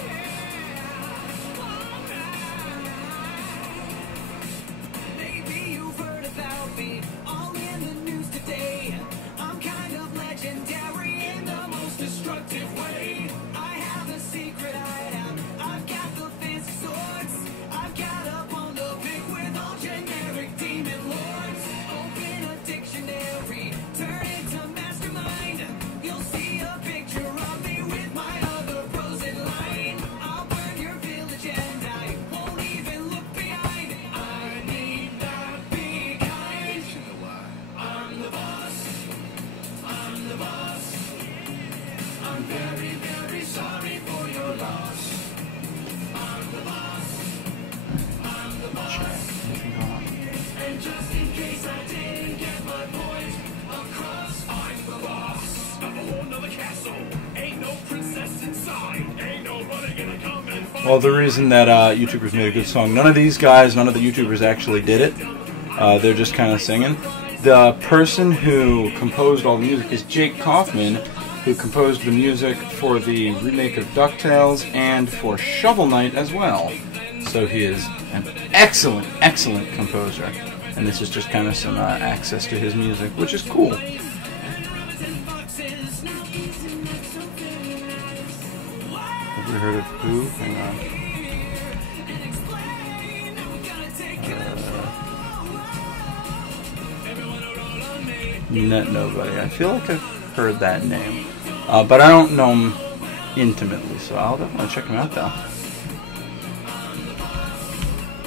Well, the reason that YouTubers made a good song, none of the YouTubers actually did it. They're just kind of singing. The person who composed all the music is Jake Kaufman, who composed the music for the remake of DuckTales and for Shovel Knight as well. So he is an excellent, excellent composer. And this is just kind of some access to his music, which is cool. Have you heard of who? Hang on. Net Nobody. I feel like I've heard that name. But I don't know him intimately, so I'll definitely check him out though.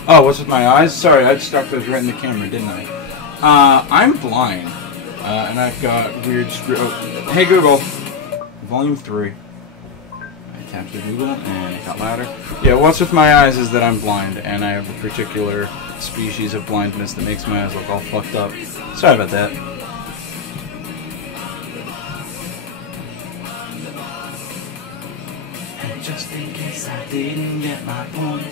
Oh, what's with my eyes? Sorry, I stuck those right in the camera, didn't I? I'm blind. And I've got weird Hey Google, volume 3. I tapped the Google and it got louder. Yeah, what's with my eyes is that I'm blind and I have a particular species of blindness that makes my eyes look all fucked up. Sorry about that. Just in case I didn't get my point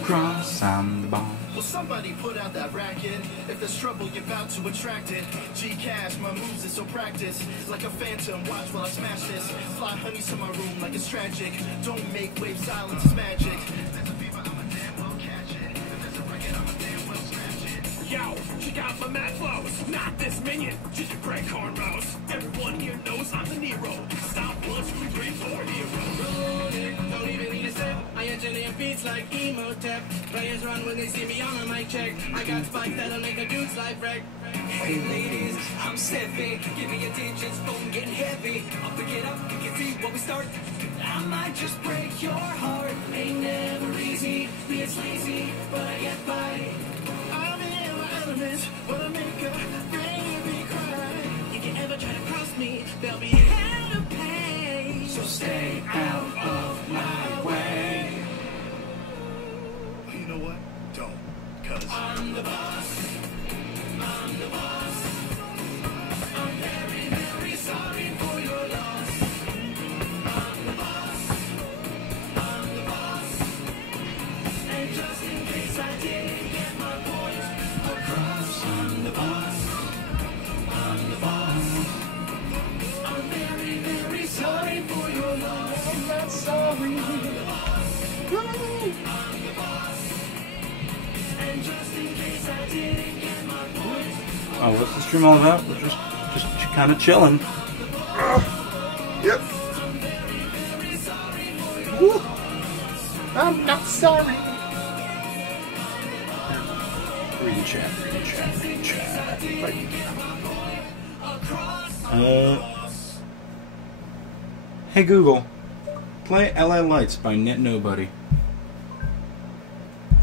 across, I'm the bomb. Well, somebody put out that racket. If there's trouble, you're about to attract it. G-Cash, my moves is so practiced. Like a phantom, watch while I smash this. Fly honeys to my room like it's tragic. Don't make wave, silence is magic. There's a fever, I'ma damn well catch it. If there's a record, I'ma damn well scratch it. Yo, check out my mad flows. Not this minion, just a great cornrows. Everyone here knows I'm the Nero. Stop once we bring for hero. Don't even need a step. I engineer beats like Emotep. Players run when they see me on a mic check. I got spikes that'll make a dude's life wreck. Hey ladies, I'm Seffy. Give me attention, phone getting heavy. I'll pick it up, you can see what we start. I might just break your heart. Ain't never easy, it's lazy, but I get by. I'm in my element, but I make a baby cry. If you ever try to cross me, there'll be hell to pay. So stay out of my way. You know what? Don't. Cause I'm the boss. I'm the boss. I'm very, very sorry for your loss. I'm the boss. I'm the boss. And just in case I didn't get my point across, I'm the boss. I'm the boss. I'm very, very sorry for your loss. I'm not sorry. I'm the boss. I'm the boss. And just in case I didn't get my point. Oh, what's the stream all about? We're just kind of chilling. Yep. Woo. I'm not sorry. Read the chat, read the chat, read the chat. Hey Google, play LA Lights by Net Nobody.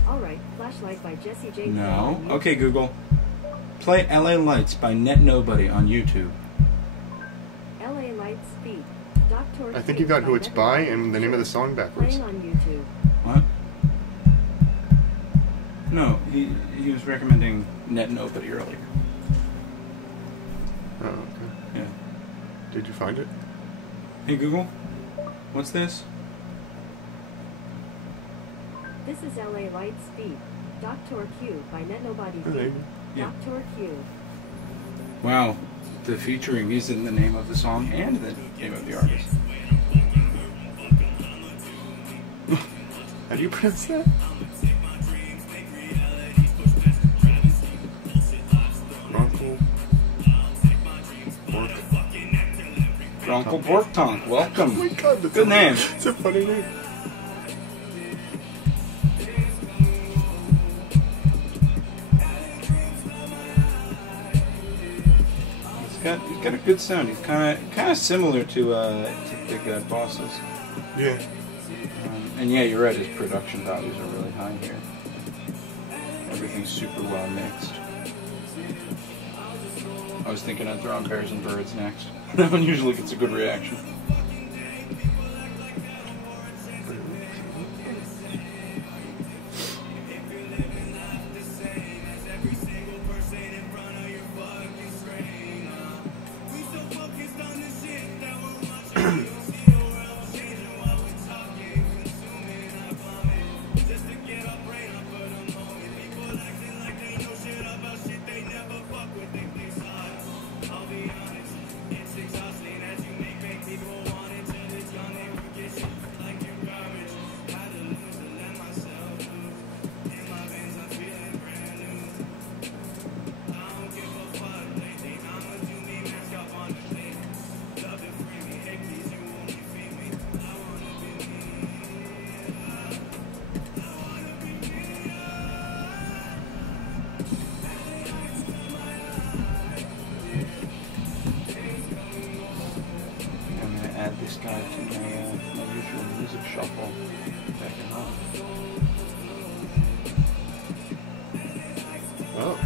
Alright, Flashlight by Jesse J. No. Okay Google, play LA Lights by Net Nobody on YouTube. LA Lights Feet. Dr. I think you got who it's by and the name of the song backwards. Playing on YouTube. What? No, he was recommending Net Nobody earlier. Oh, okay. Yeah. Did you find it? Hey Google, what's this? This is LA Lights Feet. Dr. Q by Net Nobody Oh, there Feet. you Yeah. Dr. Q. Wow, the featuring is in the name of the song and the name of the artist. How do you pronounce that? Bronco. Pork. Bronco Pork Tonk, welcome. Oh my god, that's Good name. It's a funny name. He's got a good sound. He's kind of similar to Big Bad Bosses. Yeah. And yeah, you're right. His production values are really high here. Everything's super well mixed. I was thinking I'd throw on Bears and Birds next. That one usually gets a good reaction. Add this guy to my usual music shuffle back in home. Oh.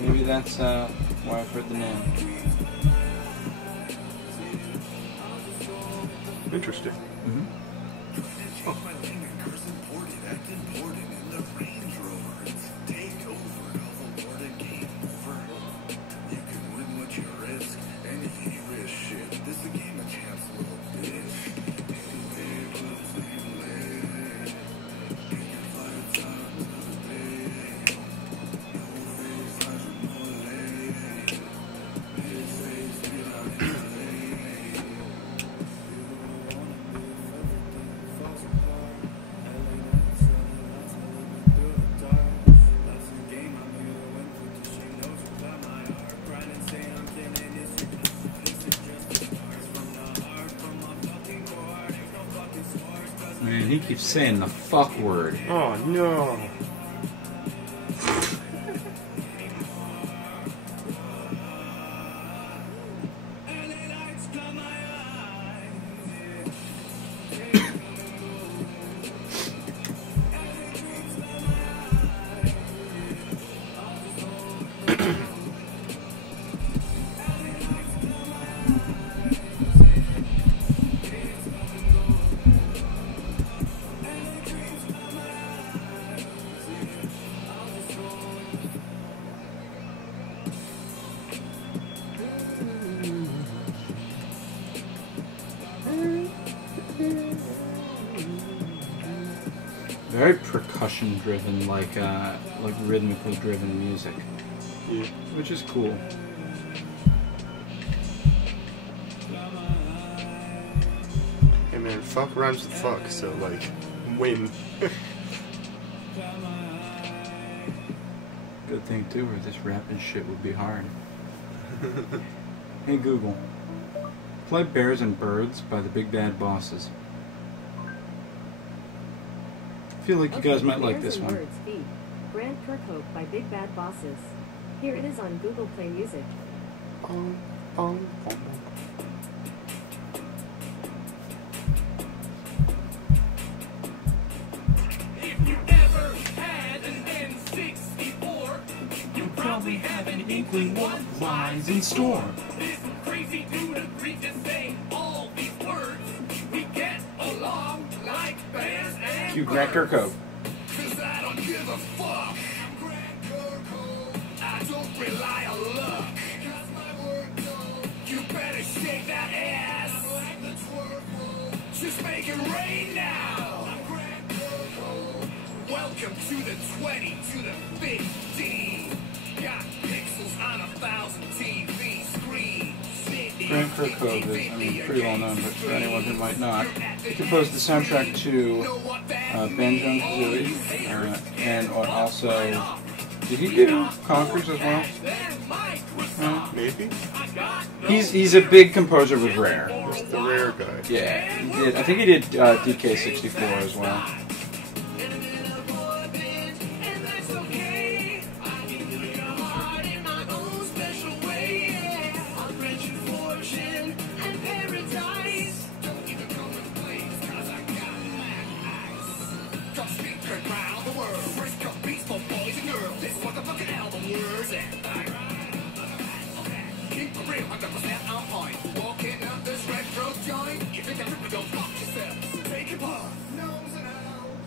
Maybe that's why I've heard the name. Interesting. Man, he keeps saying the fuck word. Oh no. Very percussion driven, like rhythmically driven music, Yeah. which is cool. Hey man, fuck rhymes with fuck, so like, win. Good thing too, or this rapping shit would be hard. Hey Google, play Bears and Birds by the Big Bad Bosses. I feel like you guys might like this Bears and one. Birds feat. Grant Kirkhope by Big Bad Bosses. Here it is on Google Play Music. If you ever had an N64, you probably have an inkling what lies in store. This crazy dude agreed to say all these words. We get along like bears and Cue Grant Kirkhope. 'cause I don't give a fuck. I'm Grant Kirkhope. I don't rely on luck. You better shake that ass. Just make it rain now. I'm Grant Welcome to the 20 to the 15. Got pixels on 1,000 TV screens. Grant Kirkhope is, I mean, pretty well known, but for anyone who might not, he composed the soundtrack to Banjo and Kazooie, and also, did he do Conkers as well? Maybe? He's a big composer with Rare. He's the Rare guy. Yeah, he did. I think he did DK64 as well.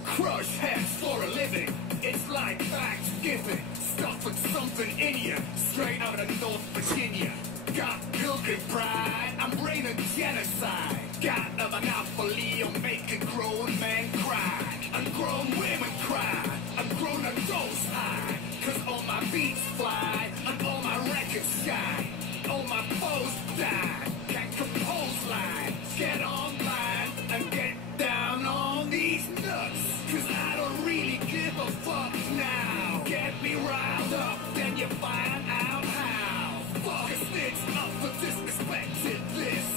Crush heads for a living. It's like Thanksgiving. Stuff with something in you. Straight out of North Virginia. Got pilgrim pride. I'm bringing genocide. Got a monopoly on making grown men cry. And grown women cry. And grown adults high. Cause all my beats fly. And all my records shine. All my foes die. Can't compose line. Get online and get down on these nuts. Cause I don't really give a fuck now. Get me riled up, then you find out how. Fuck a snitch up for disrespecting this.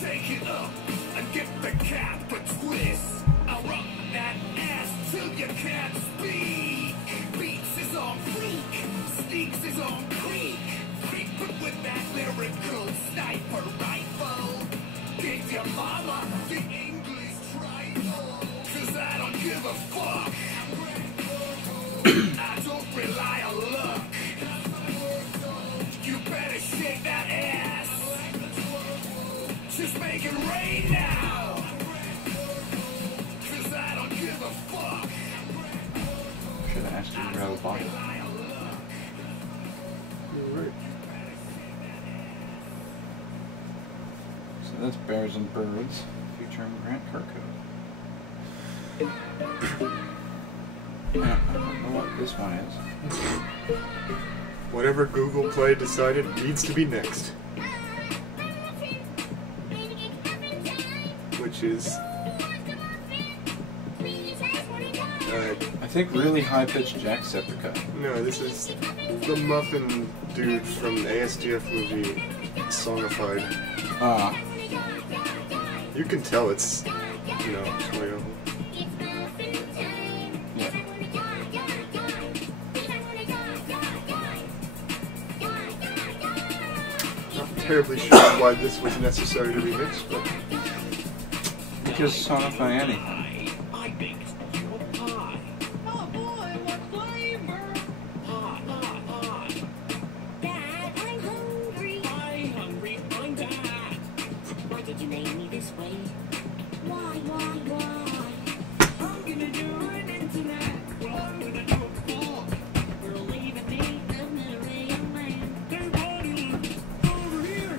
Shake it up and get the cap a twist. I'll rock that ass till you can't speak. Beats is on freak, sneaks is on creek. Creeping with that lyrical sniper rifle. Give your mama the English trifle. Cause I don't give a fuck. I don't rely on luck. You better shake that ass. Just make it rain now. Cause I don't give a fuck. Should have asked you to grab a bottle. You're right. So that's Bears and Birds, featuring Grant Kirkhope. Yeah, I don't know what this one is. Whatever Google Play decided needs to be next. Which is... I think really high-pitched Jacksepticeye. no, this is the Muffin dude from the ASDF movie Songified. Ah, You can tell it's, you know, Toyo. yeah. Not terribly sure why this was necessary to be mixed, but Because sonify anything. I baked your pie. Oh boy, what flavor? Hot, hot, hot. Dad, I'm hungry. I'm hungry, I'm Dad. Why did you make me this way? Why? I'm gonna do an internet. Well, I'm gonna do a vlog. We're leaving me a misery of man. Hey, buddy, over here.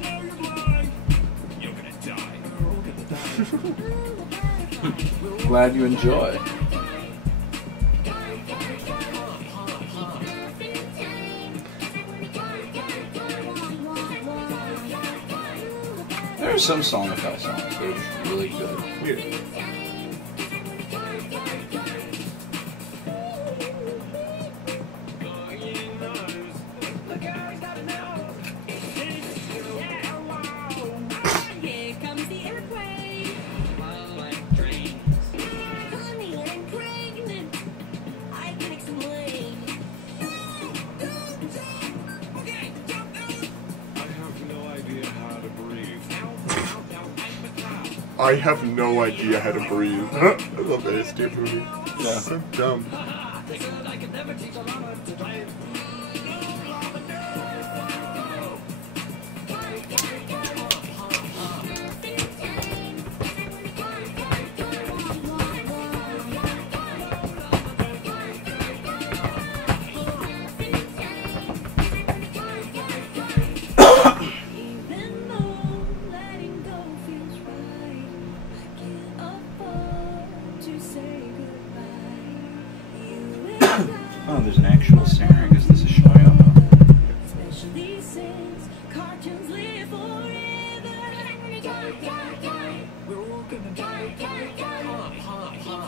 Now you're blind. You're gonna die. We're all gonna die. Glad you enjoy. There are some sonify songs that are really good. yeah. Here comes the earthquake. Honey, I'm pregnant. I can explain. I have no idea how to breathe. I have no idea how to breathe. I love that ASDF movie. Yeah. So dumb. Even though letting go feels right, I can't afford to Oh, there's an actual singer. I guess this is Shmoyoho. Especially since cartoons live forever. We're all gonna die. Ha, ha, ha.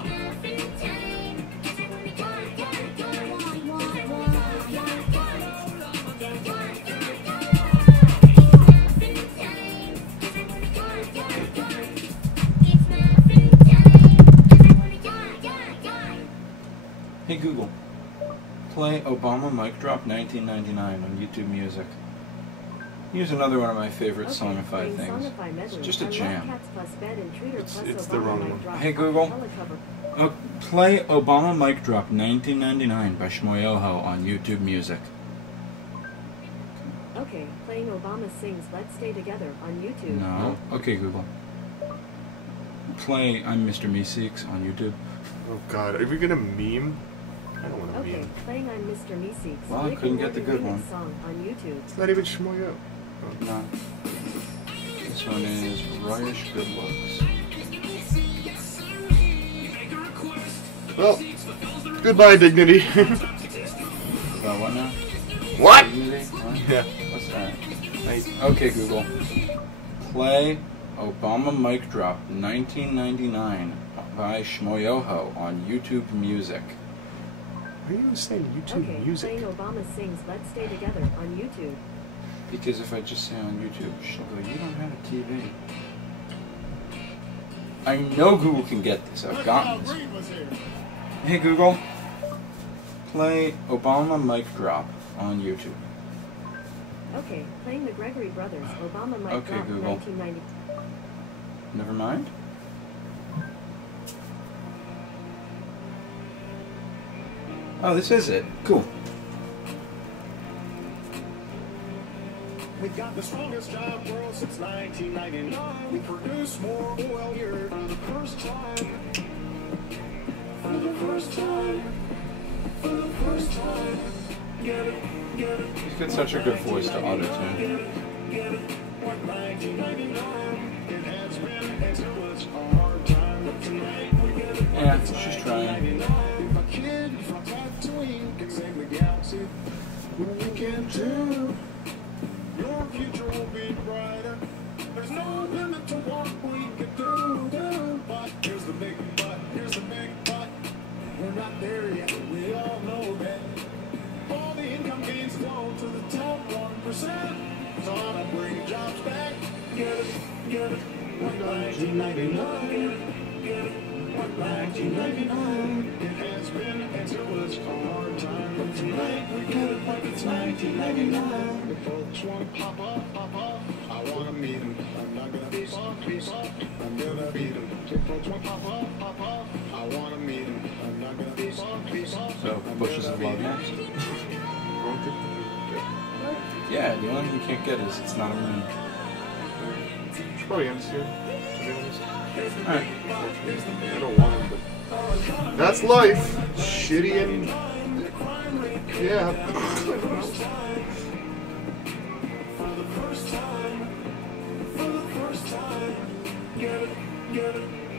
Hey Google, play Obama Mic Drop 1999 on YouTube Music. Here's another one of my favorite Okay, songified playing things. Songify medley. It's just a I love jam. Cats plus Bed Intruder plus It's Obama the wrong Mic one. Drop. Hey, Google. Color cover. Play Obama Mic Drop 1999 by Shmoyoho on YouTube Music. Okay, playing Obama sings Let's Stay Together on YouTube. No. Okay, Google. Play I'm Mr. Meeseeks on YouTube. Oh God, are we gonna meme? I don't want to Okay, meme. playing I'm Mr. Meeseeks. Well, I couldn't get the good one. Song on YouTube. It's not even Shmoyo. No. This one is Royish Good Looks. Well, goodbye, Dignity. What now? What? Dignity? What? Yeah. What's that? Okay, Google. Play Obama Mic Drop 1999 by Shmoyoho on YouTube Music. Why are you saying YouTube Okay, music? playing Obama sings Let's Stay Together on YouTube. Because if I just say on YouTube, she'll go, you don't have a TV. I know Google can get this. I've gotten this. Hey Google, play Obama Mic Drop on YouTube. Okay, playing the Gregory Brothers Obama Mic Okay, Drop Google. 1990. Never mind. Oh, this is it. Cool. We got the strongest job world since 1999. We produce more oil here for the first time. For the first time. For the first time. Get it, get it. He's got such a good voice to auto-tune. Get it. What 1999? It has been until it's a hard time. But tonight we get it. Yeah, she's trying. If a kid from Tatooine can save the galaxy, what we can do, your future will be brighter. There's no limit to what we can do. But here's the big but, here's the big but. We're not there yet, we all know that. All the income gains flow to the top 1%. So I'm gonna bring jobs back. Get it, get it. What 1999? Get it. What 1999? It has been until it's a hard time. But tonight we get it like it's 1999. If folks want to pop off, I want to meet them. I'm not gonna be soft, I'm gonna beat them. If folks want to pop off, I want to meet them. I'm not gonna be soft, So, Bush's of Love next. Yeah, the only thing you can't get is It's Not a Moon. Should probably end this here, to be honest. Alright. I don't want him, but that's life. Shitty and yeah. for the first time, get it,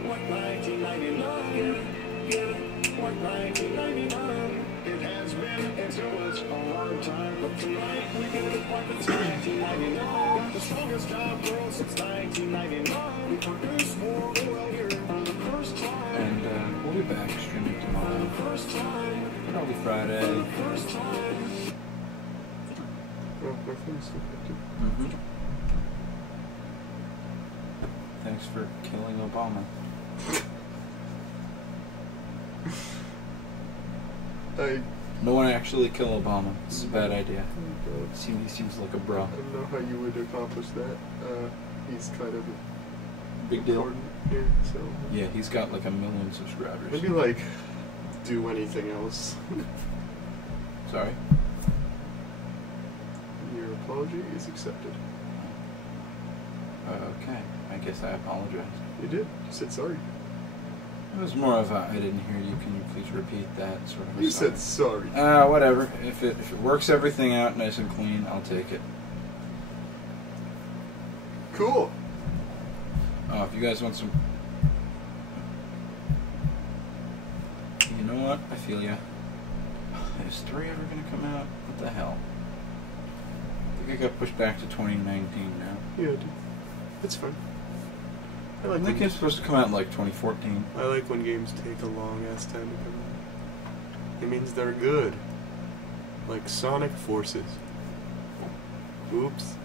what 1999, get it, what 1999, it has been until it's a hard time, but tonight we get it like it's 1999, got the strongest job world since 1999, we produce more oil here for the first time, And we'll be back streaming tomorrow. first time, Probably Friday. first time. Well, my phone's still connected. Mm-hmm. Thanks for killing Obama. No one actually kill Obama. This is a bad idea. He seems like a bro. I don't know how you would accomplish that. He's kind of Big deal. important here, so Yeah, he's got like 1 million subscribers. maybe like do anything else. Sorry? Your apology is accepted. Okay. I guess I apologize. You did. You said sorry. It was more of a, I didn't hear you, can you please repeat that sort of a You sorry. said sorry. Whatever. If it works everything out nice and clean, I'll take it. Cool. Oh, if you guys want some... You know what? I feel ya. Is 3 ever going to come out? What the hell? I think it got pushed back to 2019 now. Yeah, dude. It's fun. I I like think when, it's supposed to come out in like 2014. I like when games take a long ass time to come out. It means they're good. Like Sonic Forces. Oops.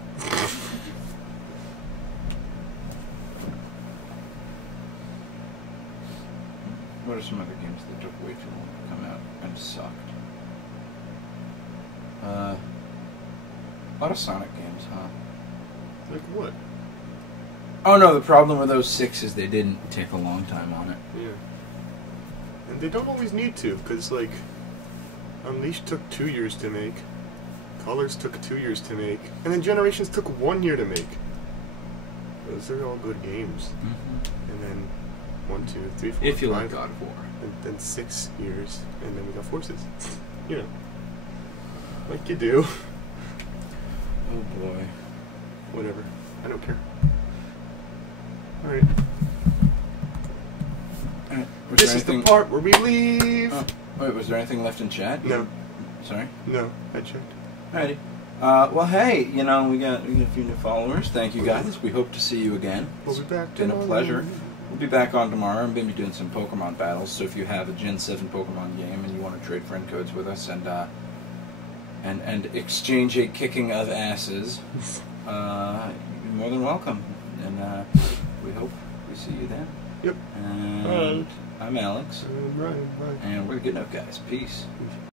What are some other games that took way too long to come out and sucked? A lot of Sonic games, huh? Like what? Oh no, the problem with those 6 is they didn't take a long time on it. Yeah. And they don't always need to, because, like, Unleashed took 2 years to make, Colors took 2 years to make, and then Generations took 1 year to make. Those are all good games. Mm-hmm. And then 1, 2, 3, 4, If you 5, like God of War. and then 6 years, and then we got Forces. You know. Like you do. Oh boy. Whatever. I don't care. Alright. Alright, was This there is the anything- part where we leave! Oh, wait, was there anything left in chat? No. Sorry? No, I checked. Alrighty. Well, hey, you know, we got a few new followers. Thank you guys. We hope to see you again. We'll be back It's been a tomorrow. pleasure. We'll be back on tomorrow. I'm going to be doing some Pokemon battles. So if you have a Gen 7 Pokemon game and you want to trade friend codes with us and exchange a kicking of asses, you're more than welcome. And we hope we see you then. Yep. And I'm Alex. Right. And we're the Good Note Guys. Peace.